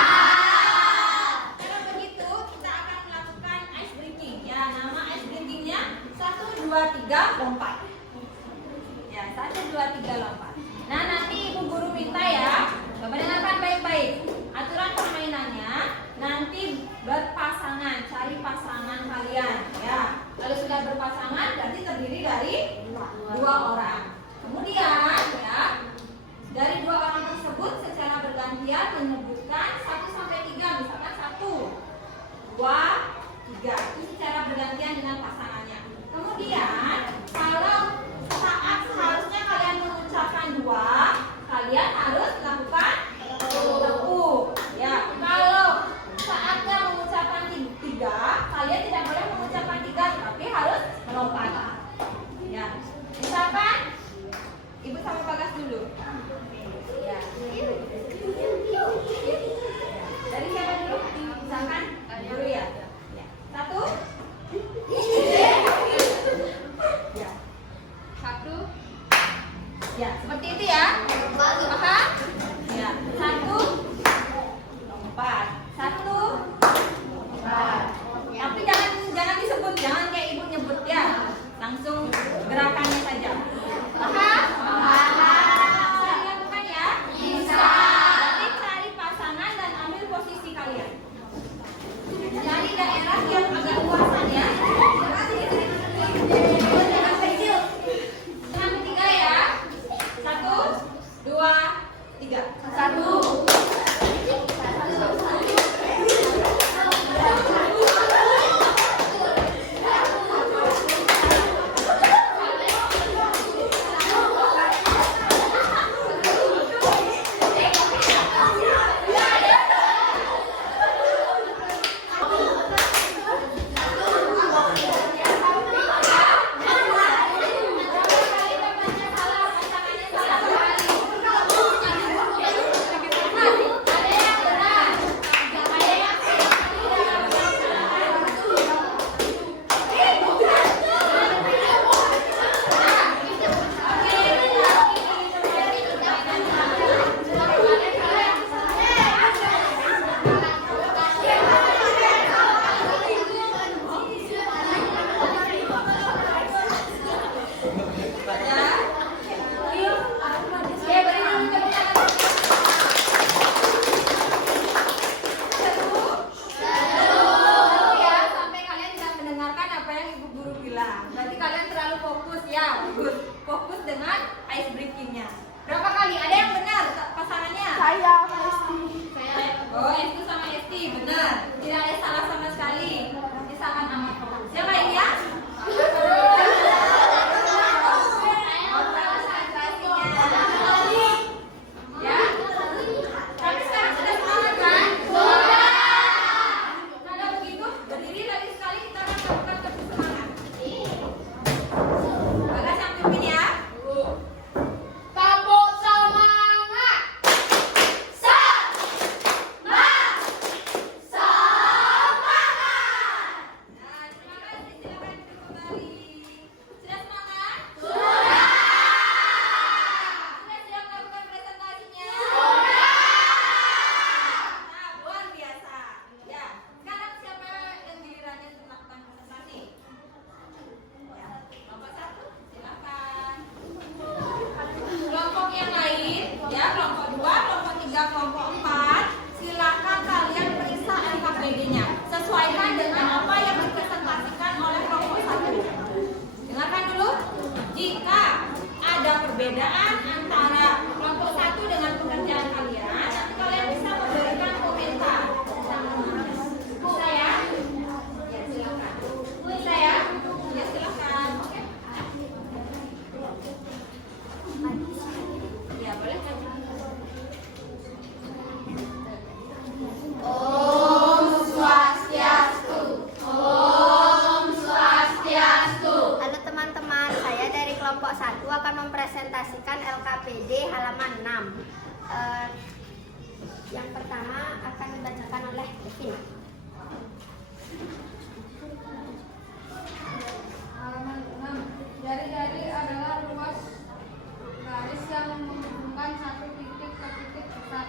Kalau begitu, kita akan melakukan ice breaking. Ya, nama ice breakingnya 1, 2, 3, lompat. Ya, 1, 2, 3, lompat. Nah, nanti ibu guru minta ya, Bapak dengarkan baik-baik. Aturan permainannya nanti berpasangan, cari pasangan kalian. Ya, kalau sudah berpasangan berarti terdiri dari 2 orang. Kemudian ya, dari 2 orang tersebut secara bergantian menyebutkan 1 sampai 3, misalkan 1, 2, 3. Itu secara bergantian dengan pasangannya. Kemudian kalau saat seharusnya kalian mengucapkan 2, kalian harus melakukan tepuk. Ya, kalau saatnya mengucapkan 3, kalian tidak boleh mengucapkan 3, tapi harus melompat. Ya, misalkan ibu sama Bagas dulu. Ya. Dari siapa dulu? Misalkan dulu ya. Ya. 1. Ya. 1. Ya, seperti itu ya. Paham? Ya. 1. Lompat. 1. Lompat. Tapi jangan disebut, jangan kayak ibu nyebut ya. Langsung gerakannya saja. Paham? Bisa dilakukan ya? Bisa. Nanti cari pasangan dan ambil posisi kalian. Cari daerah yang agak luasan ya. Yang ketiga ya. 1, 2, 3. 1. perbedaan antara kelompok 1 dengan pekerjaan kalian, nanti kalian bisa memberikan komentar. Bisa ya? Ya silakan. Bisa ya? Ya silakan. Oke. Ya boleh. Om Swastiastu. Om Swastiastu. Halo teman-teman, saya dari kelompok 1 akan mempresentasikan LKPD halaman 6. Yang pertama akan dibacakan oleh Devin. Halaman 6. Jari-jari adalah ruas garis yang menghubungkan satu titik ke titik pusat.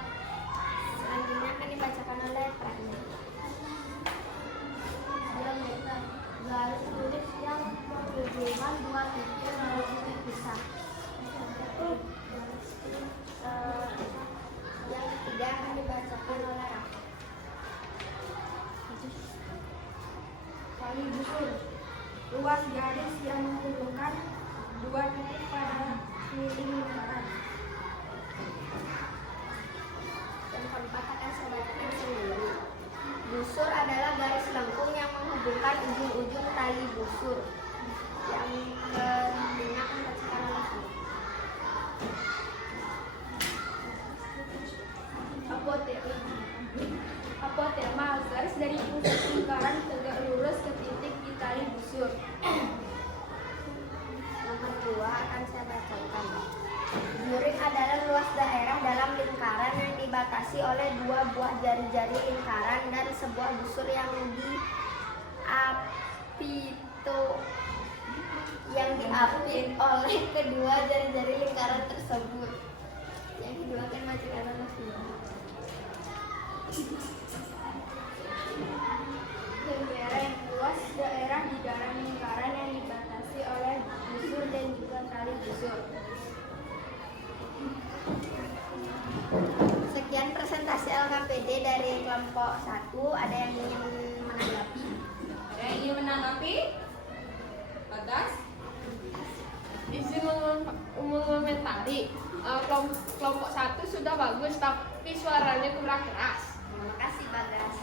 Selanjutnya akan dibacakan oleh Pranya. Diameter garis lurus yang menghubungkan dua titik dari titik pusat. Yang ketiga akan dibacakan oleh Rafa. Kali busur ruas garis yang menghubungkan dua titik pada keliling lingkaran. Yang keempat akan saya bacakan sendiri. Busur adalah garis lengkung yang menghubungkan ujung-ujung tali busur. Yang kelima akan dibacakan oleh Fia. Apotema garis dari pusat lingkaran tegak lurus ke titik di tali busur. Nomor 2 akan saya bacakan. Juring adalah luas daerah dalam lingkaran yang dibatasi oleh dua buah jari-jari lingkaran dan sebuah busur yang diapit oleh kedua jari-jari lingkaran tersebut. Yang kedua akan bacakan oleh Fia. Lembaran luas daerah di dalam lingkaran yang dibatasi oleh busur dan juga tali busur. Sekian presentasi LKPD dari kelompok 1. Ada yang ingin menanggapi? Ada yang ingin menanggapi? Bagas? Izin mengomentari. Kelompok 1 sudah bagus tapi suaranya kurang keras. Terima kasih Bagas.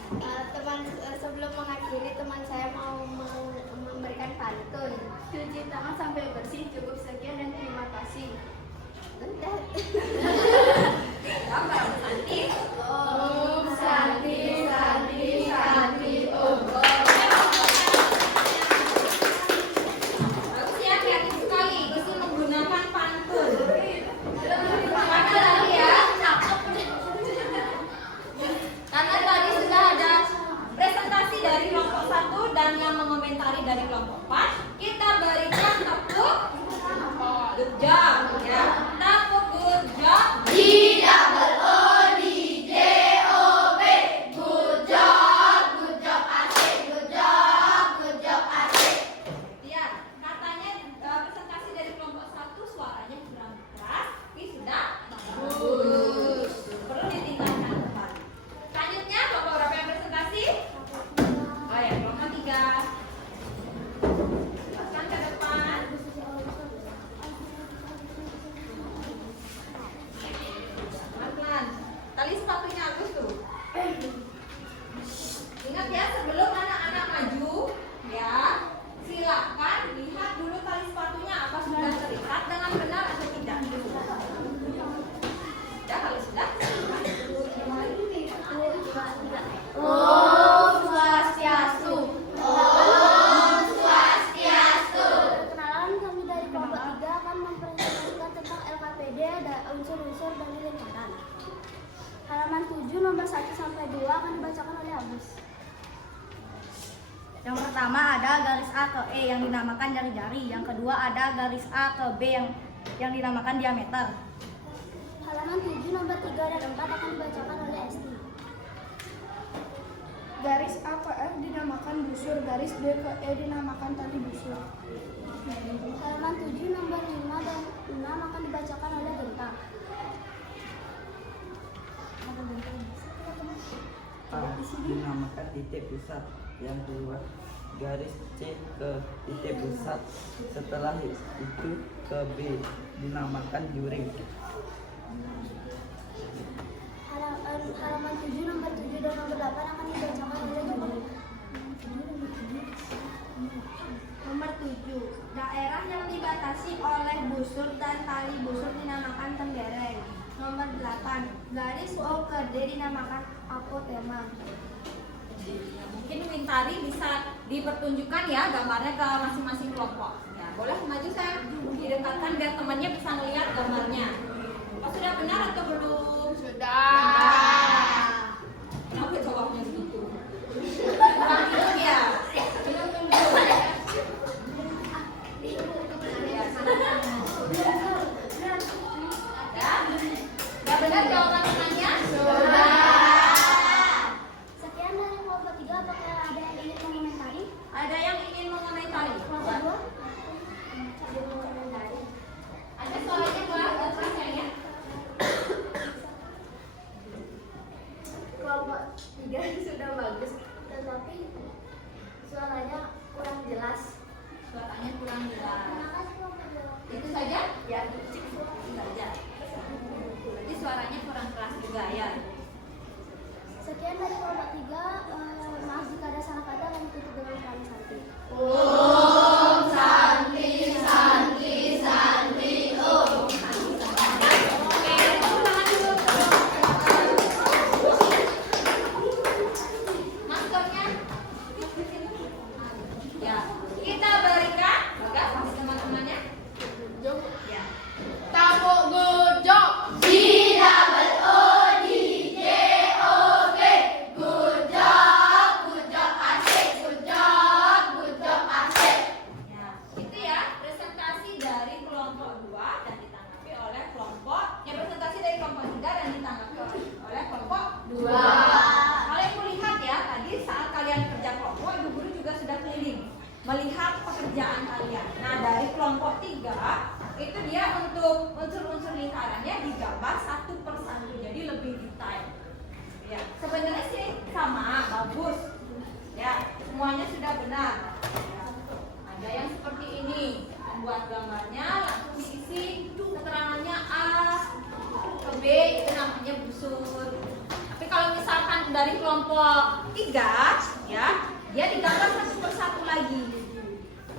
Sebelum mengakhiri, teman saya mau memberikan pantun. Cuci tangan sampai bersih. Cukup sekian dan terima kasih. Bentar. Apa? Santi? Om Santi Santi Santi Om. Bagus ya, kreatif sekali. Gusti menggunakan pantun. Mana lagi ya? Karena tadi sudah ada presentasi dari kelompok 1 dan yang mengomentari dari kelompok 4. Kita berikan tepuk good job ya. Tepuk good job. Ya, katanya presentasi dari kelompok 1 suaranya kurang keras, tapi sudah bagus. Perlu ditingkatkan kembali. Selanjutnya kelompok berapa yang presentasi? Oh ya, kelompok 3. Silakan ke depan. Pelan-pelan. Tali sepatunya halus tuh. Ingat ya, sebelum anak-anak maju, ya, silakan lihat dulu tali sepatunya apa sudah terikat dengan benar atau tidak. Ya, kalau sudah, Om Swastiastu. Om Swastiastu. Perkenalan, kami dari kelompok 3 akan mempresentasikan tentang LKPD dan unsur-unsur dari lingkaran. Halaman 7 nomor 1 sampai 2 akan dibacakan oleh Agus. Yang pertama ada garis A ke E yang dinamakan jari-jari. Yang kedua ada garis A ke B yang dinamakan diameter. Halaman 7 nomor 3 dan 4 akan dibacakan oleh Esti. Garis A ke F dinamakan busur, garis B ke E dinamakan tali busur. Halaman 7 nomor 5 dan 6 akan dibacakan oleh Genta. A dinamakan titik pusat. Yang kedua garis C ke titik pusat, setelah itu ke B dinamakan juring. Halaman 7, nomor 7 dan nomor 8 akan dibacakan oleh guru. Nomor 7. Daerah yang dibatasi oleh busur dan tali busur dinamakan tembereng. Nomor 8. Garis O ke D dinamakan apotema. Mungkin Wintari bisa dipertunjukkan ya gambarnya ke masing-masing kelompok. Ya, boleh maju saya didekatkan biar temannya bisa melihat gambarnya. Oh, sudah benar atau belum? Sudah. Kenapa jawabnya begitu? Kurang belum ya? Belum tunggu. Ya, silakan. Ada? Sudah benar jawaban temannya? Sekian dari kelompok 3, apakah ada yang ingin mengomentari? Ada yang ingin mengomentari? Kelompok 2? Ada suaranya kelas ya? Kelompok 3 sudah bagus, tetapi suaranya kurang jelas. Suaranya kurang jelas. Terima kasih kelompok 2. Itu saja? Ya, itu saja. Berarti suaranya kurang keras juga ya. Sekian dari kelompok 3. Maaf jika ada salah kata dan tutup dengan kalimat santi. Om Santi Santi Santi Om. Oke, ulangan dulu. Maskernya. Ya, kita berikan Bagas kasih teman-temannya. Ya. Tabok gojok. Ya, itu ya presentasi dari kelompok 2 dan ditanggapi oleh kelompok presentasi dari kelompok 3 dan ditanggapi oleh kelompok 2. Kalian melihat ya tadi saat kalian kerja kelompok ibu guru juga sudah keliling melihat pekerjaan kalian. Nah, dari kelompok 3 itu dia untuk unsur-unsur lingkarannya digambar satu persatu jadi lebih detail. Ya, sebenarnya sih sama, bagus. Ya, semuanya sudah benar. Ya. Ada yang seperti ini, membuat gambarnya langsung diisi keterangannya A ke B itu namanya busur. Tapi kalau misalkan dari kelompok 3 ya, dia digambar satu persatu lagi.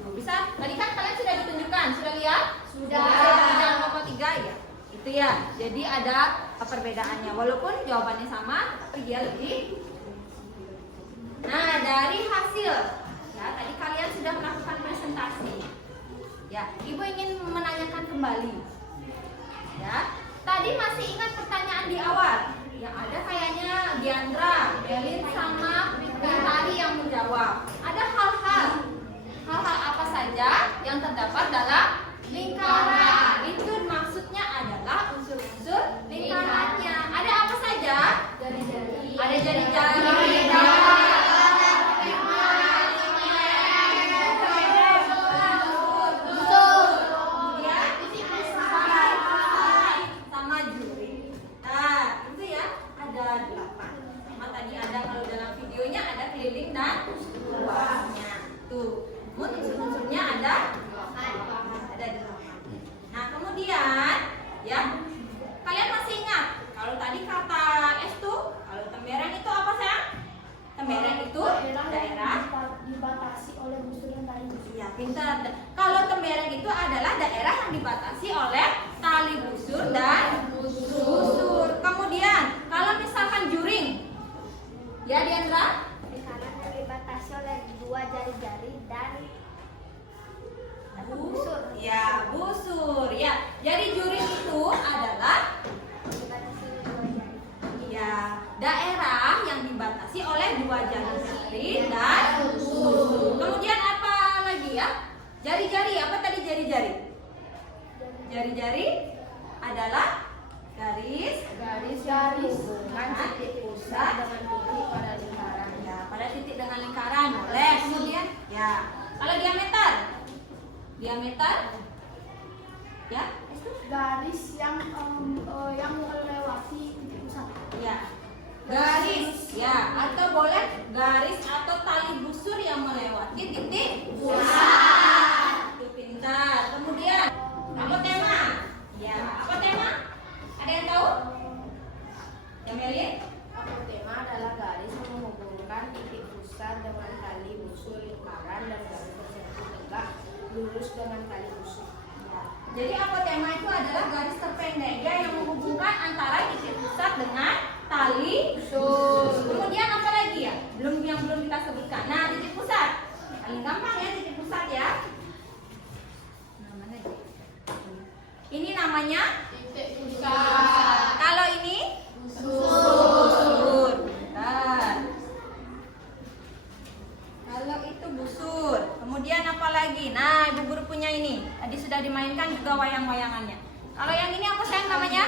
Tuh, bisa, tadi kan kalian sudah ditunjukkan, sudah lihat? Sudah. Yang kelompok 3 ya. Itu ya. Jadi ada perbedaannya walaupun jawabannya sama, tapi dia lebih. Nah, dari hasil ya, tadi kalian sudah melakukan presentasi. Ya, Ibu ingin menanyakan kembali. Ya, tadi masih ingat pertanyaan di awal? Yang ada kayaknya Diandra, Belin sama Wintari yang menjawab. Ada hal-hal apa saja yang terdapat dalam lingkaran. Itu maksudnya adalah unsur-unsur lingkarannya. Ada apa saja? Jari-jari. Ada jari-jari. Sama juri. Nah, itu ya ada 8. Sama tadi ada kalau dalam videonya ada keliling dan luasnya. Tuh, unsur-unsurnya ada 8. Nah, kemudian ya kalian masih ingat kalau tadi kata S tuh kalau tembereng itu apa sayang? Tembereng itu daerah dibatasi oleh busur dan tali busur. ya pintar. Kalau tembereng itu adalah daerah yang dibatasi oleh tali busur dan busur. Kemudian kalau misalkan juring, ya Diandra? Lingkaran yang dibatasi oleh 2 jari-jari dan busur. Ya busur. Ya, jadi juring itu adalah Dibatasi oleh 2 jari. ya daerah yang dibatasi oleh 2 jari-jari dan busur. Kemudian apa lagi ya? Jari-jari, apa tadi jari-jari? Jari-jari adalah garis Hubungan titik pusat dengan titik pada lingkaran. ya pada titik dengan lingkaran boleh. Kemudian ya kalau diameter ya Garis yang melewati titik pusat. ya garis ya atau boleh garis atau tali busur yang melewati titik pusat. Itu pintar. Kemudian apotema Melin? Apotema adalah garis yang menghubungkan titik pusat dengan tali busur lingkaran dan garis tersebut tegak lurus dengan tali busur. Jadi apotema itu adalah garis terpendek ya yang menghubungkan antara titik pusat dengan tali busur. Kemudian apa lagi ya? Belum kita sebutkan. Nah, titik pusat. Paling gampang ya titik pusat ya. Nah, mana ya? Ini namanya Titik pusat. kalau ini busur. Bentar. Kalau itu busur. Kemudian apa lagi? Nah, Ibu Guru punya ini. Tadi sudah dimainkan juga wayang-wayangannya. Kalau yang ini apa sayang namanya?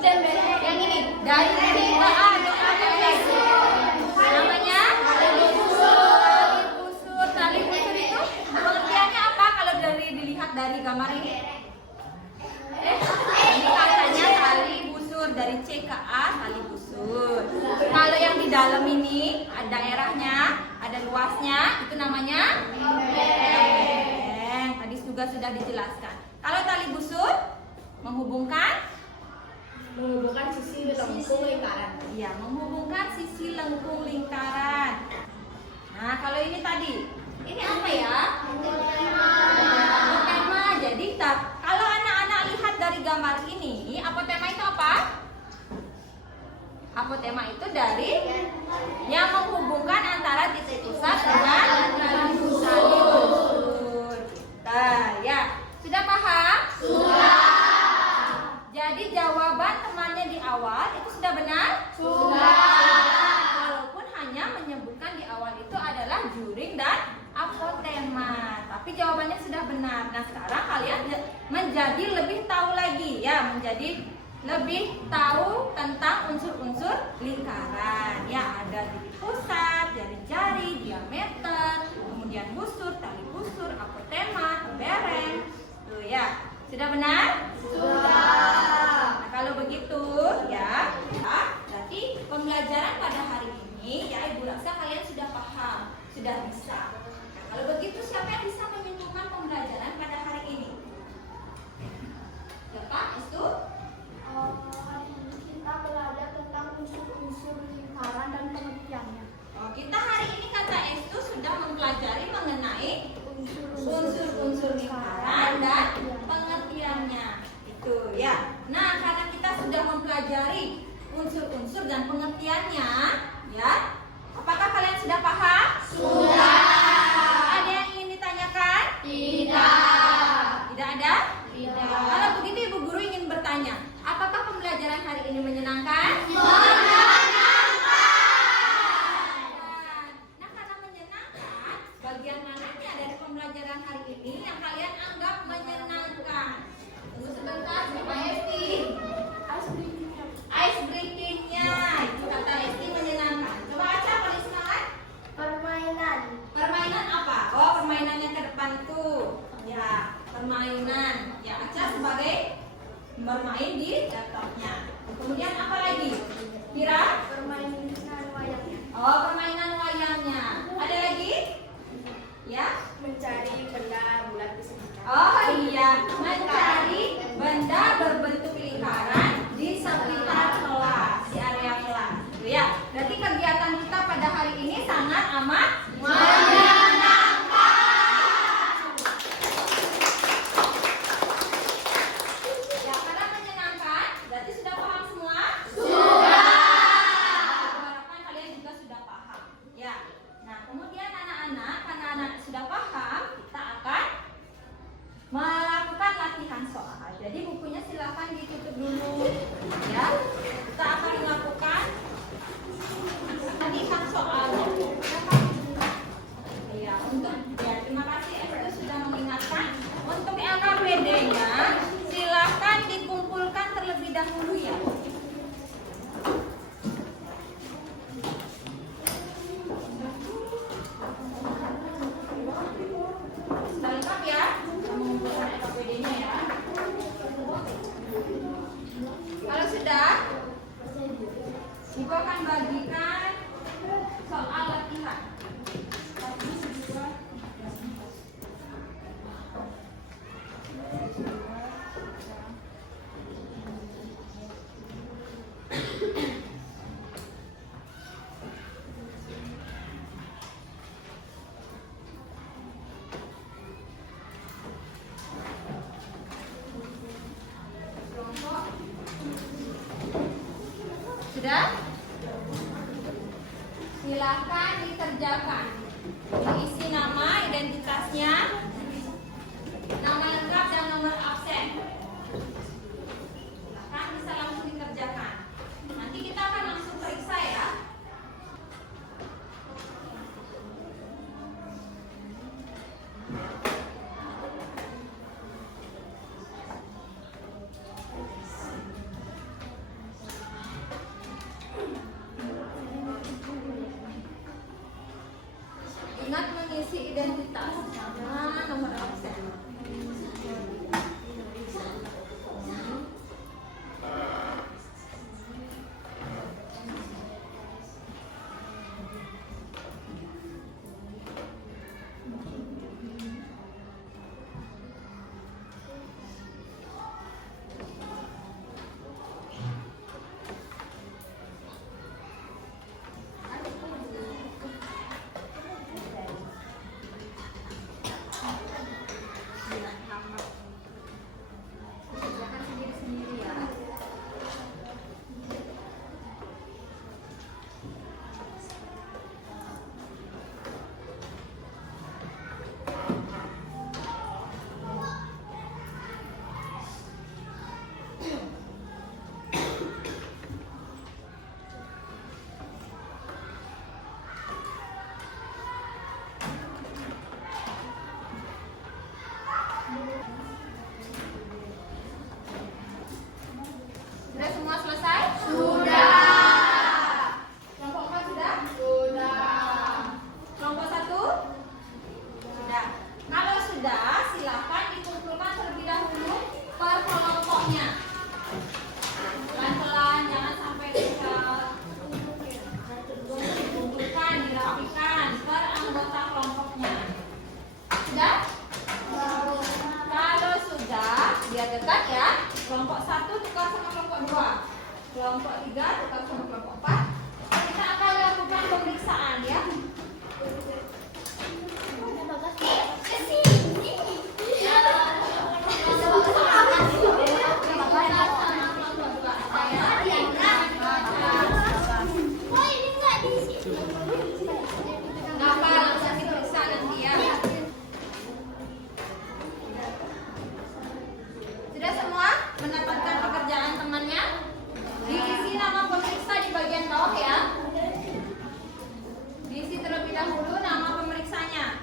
Yang ini dari sini ke A namanya tali busur. Tali busur itu pengertiannya apa kalau dilihat dari gambar ini? Ini katanya tali busur dari C ke A tali busur. Kalau yang di dalam ini ada daerahnya, ada luasnya, itu namanya lempeng. Tadi juga sudah dijelaskan. Kalau tali busur menghubungkan Sisi lengkung lingkaran. iya, menghubungkan sisi lengkung lingkaran. Nah, kalau ini tadi, ini apa ya? Apotema. Jadi, kalau anak-anak lihat dari gambar ini, apotema itu apa? Apotema itu dari yang menghubungkan antara titik pusat dengan tali busur. Nah, ya, sudah paham? Jadi jawaban temannya di awal itu sudah benar? Walaupun hanya menyebutkan di awal itu adalah juring dan apotema, tapi jawabannya sudah benar. Nah, sekarang kalian menjadi lebih tahu lagi ya, menjadi lebih tahu tentang unsur-unsur lingkaran. Ya, ada titik pusat, jari-jari, diameter, kemudian busur, tali busur, apotema, tembereng. Tuh ya, sudah benar? Nah, kalau begitu ya, berarti pembelajaran pada hari ini ya Ibu rasa kalian sudah paham, sudah bisa. Nah, kalau begitu siapa yang bisa menyimpulkan pembelajaran pada hari ini? Ya Kak, itu? Hari ini kita belajar tentang unsur-unsur lingkaran dan pengertiannya. Oh, kita hari ini kata Estu sudah mempelajari mengenai unsur-unsur lingkaran dan pengertiannya. Itu ya. Nah, karena kita sudah mempelajari unsur-unsur dan pengertiannya, ya. Apakah kalian sudah paham? Sudah. Ada yang ingin ditanyakan? Tidak. Tidak ada? Tidak. Kalau begitu Ibu Guru ingin bertanya, apakah pembelajaran hari ini menyenangkan? Nah, karena menyenangkan, bagian mananya dari pembelajaran hari ini yang kalian anggap menyenangkan? Tunggu sebentar, Mbak Esti. Ice breaking-nya, itu kata Esti menyenangkan. Coba Aca, paling semangat. Permainan apa? Oh, permainan yang ke depan tuh. Ya, permainan. Ya, Aca sebagai bermain di laptopnya. Kemudian apa lagi? Kira? Permainan wayangnya. Oh, permainan wayangnya. Ada lagi? Ya? Mencari benda bulat di sekitar. Oh iya, mencari benda berbentuk lingkaran di sekitar kelas, di area kelas. Gitu ya. Berarti kegiatan kita pada hari ini sangat amat ya, karena menyenangkan. Berarti sudah paham semua? Harapan kalian juga sudah paham. Ya. Nah, kemudian anak-anak, karena anak sudah paham, kita akan melakukan latihan soal. Jadi bukunya silakan ditutup dulu. Ya. Kita akan melakukan latihan soalnya. Ya, terima kasih Estu sudah mengingatkan. Untuk LKPD-nya silakan dikumpulkan terlebih dahulu ya. Sudah lengkap ya? Mengumpulkan LKPD-nya ya. Kalau sudah, Ibu akan bagikan soal latihan. Sudah? Silakan dikerjakan. Diisi nama, identitasnya, nama lengkap dan nomor absen. Silakan bisa langsung dikerjakan. Nanti kita akan langsung periksa ya. Ingat mengisi identitas sama nomor absen. Kerjakan sendiri-sendiri ya. Sudah semua selesai? Sudah. Kelompok 4 sudah? Sudah. Kelompok 1? Sudah. Kalau sudah, silakan dikumpulkan terlebih dahulu per kelompoknya. Pelan-pelan, jangan sampai bisa dikumpulkan, dirapikan per anggota kelompoknya. Sudah? Kalau sudah, biar dekat ya. Kelompok 1 tukar sama kelompok 2. Kelompok 3 tukar sama kelompok 4. Kita akan lakukan pemeriksaan ya. Kenapa langsung diperiksa nanti ya? Sudah semua mendapatkan pekerjaan temannya? Diisi nama pemeriksa di bagian bawah ya. Diisi terlebih dahulu nama pemeriksanya.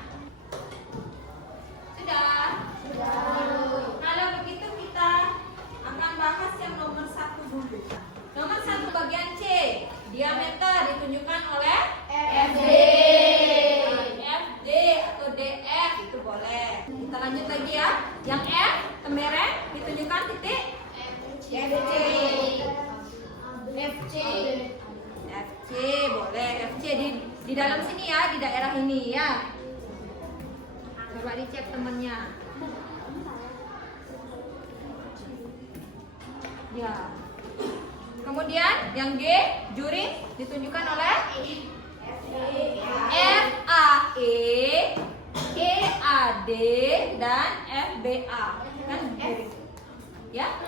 Sudah? Kalau begitu kita akan bahas yang nomor 1 dulu. Nomor 1 bagian C. Diameter ditunjukkan oleh FD. FD atau DF itu boleh. Kita lanjut lagi ya. Yang F tembereng ditunjukkan titik FC. FC. FC boleh. FC di dalam sini ya, di daerah ini ya. Coba dicek temennya. Ya. Kemudian yang G juri ditunjukkan oleh FAE, EAD dan FBA. Kan juri. Ya?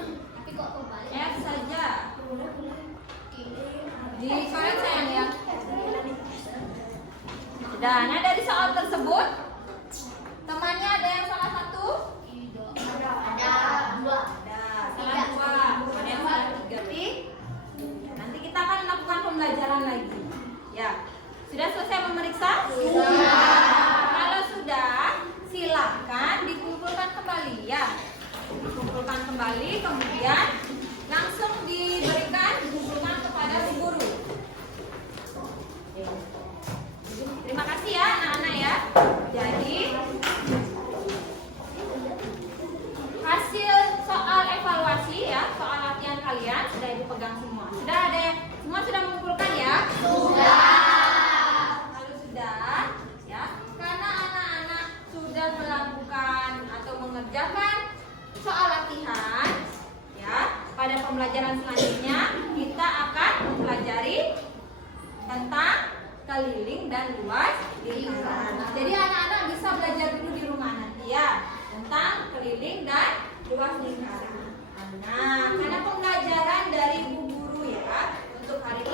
F saja. Dicoret sayang ya. Dan dari soal tersebut temannya ada yang salah satu? Ada 2. Ada salah 2. Ada yang salah 3. Nanti kita akan melakukan pembelajaran lagi. Ya. Sudah selesai memeriksa? Sudah. Kalau sudah, silakan dikumpulkan kembali ya. Dikumpulkan kembali, kemudian langsung dikumpulkan kepada si guru. Terima kasih ya anak-anak ya. Jadi hasil soal evaluasi ya, soal latihan kalian sudah ibu pegang semua. Sudah ada semua sudah mengumpulkan ya? Sudah. Kalau sudah ya, karena anak-anak sudah melakukan atau mengerjakan soal latihan ya, pada pembelajaran selanjutnya kita akan mempelajari tentang keliling dan luas lingkaran. Jadi anak-anak bisa belajar dulu di rumah nanti ya tentang keliling dan luas lingkaran. Nah, karena pembelajaran dari Bu Guru ya untuk hari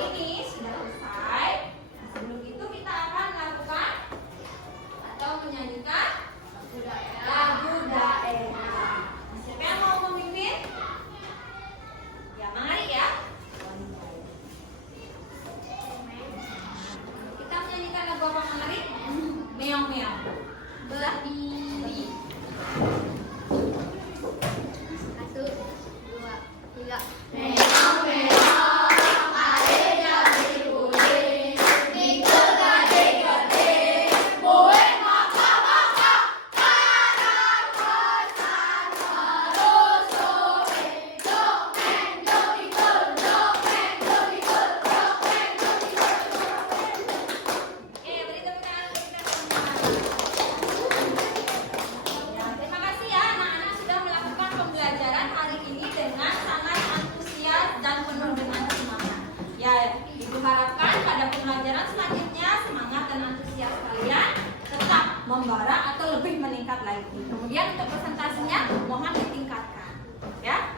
lagi. Kemudian untuk presentasinya mohon ditingkatkan, ya.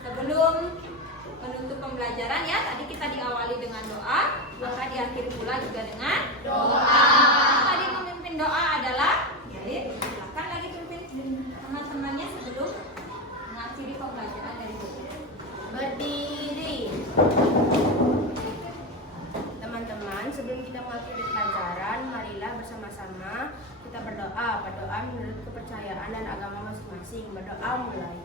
Sebelum menutup pembelajaran ya, tadi kita diawali dengan doa, maka diakhiri pula juga dengan doa. Tadi pemimpin doa adalah Yalin. Silakan lagi pimpin teman-temannya sebelum mengakhiri pembelajaran dari buku. Berdiri. Teman-teman, sebelum kita mengakhiri pelajaran, marilah bersama-sama kita berdoa. Berdoa menurut kepercayaan dan agama masing-masing. Berdoa mulai.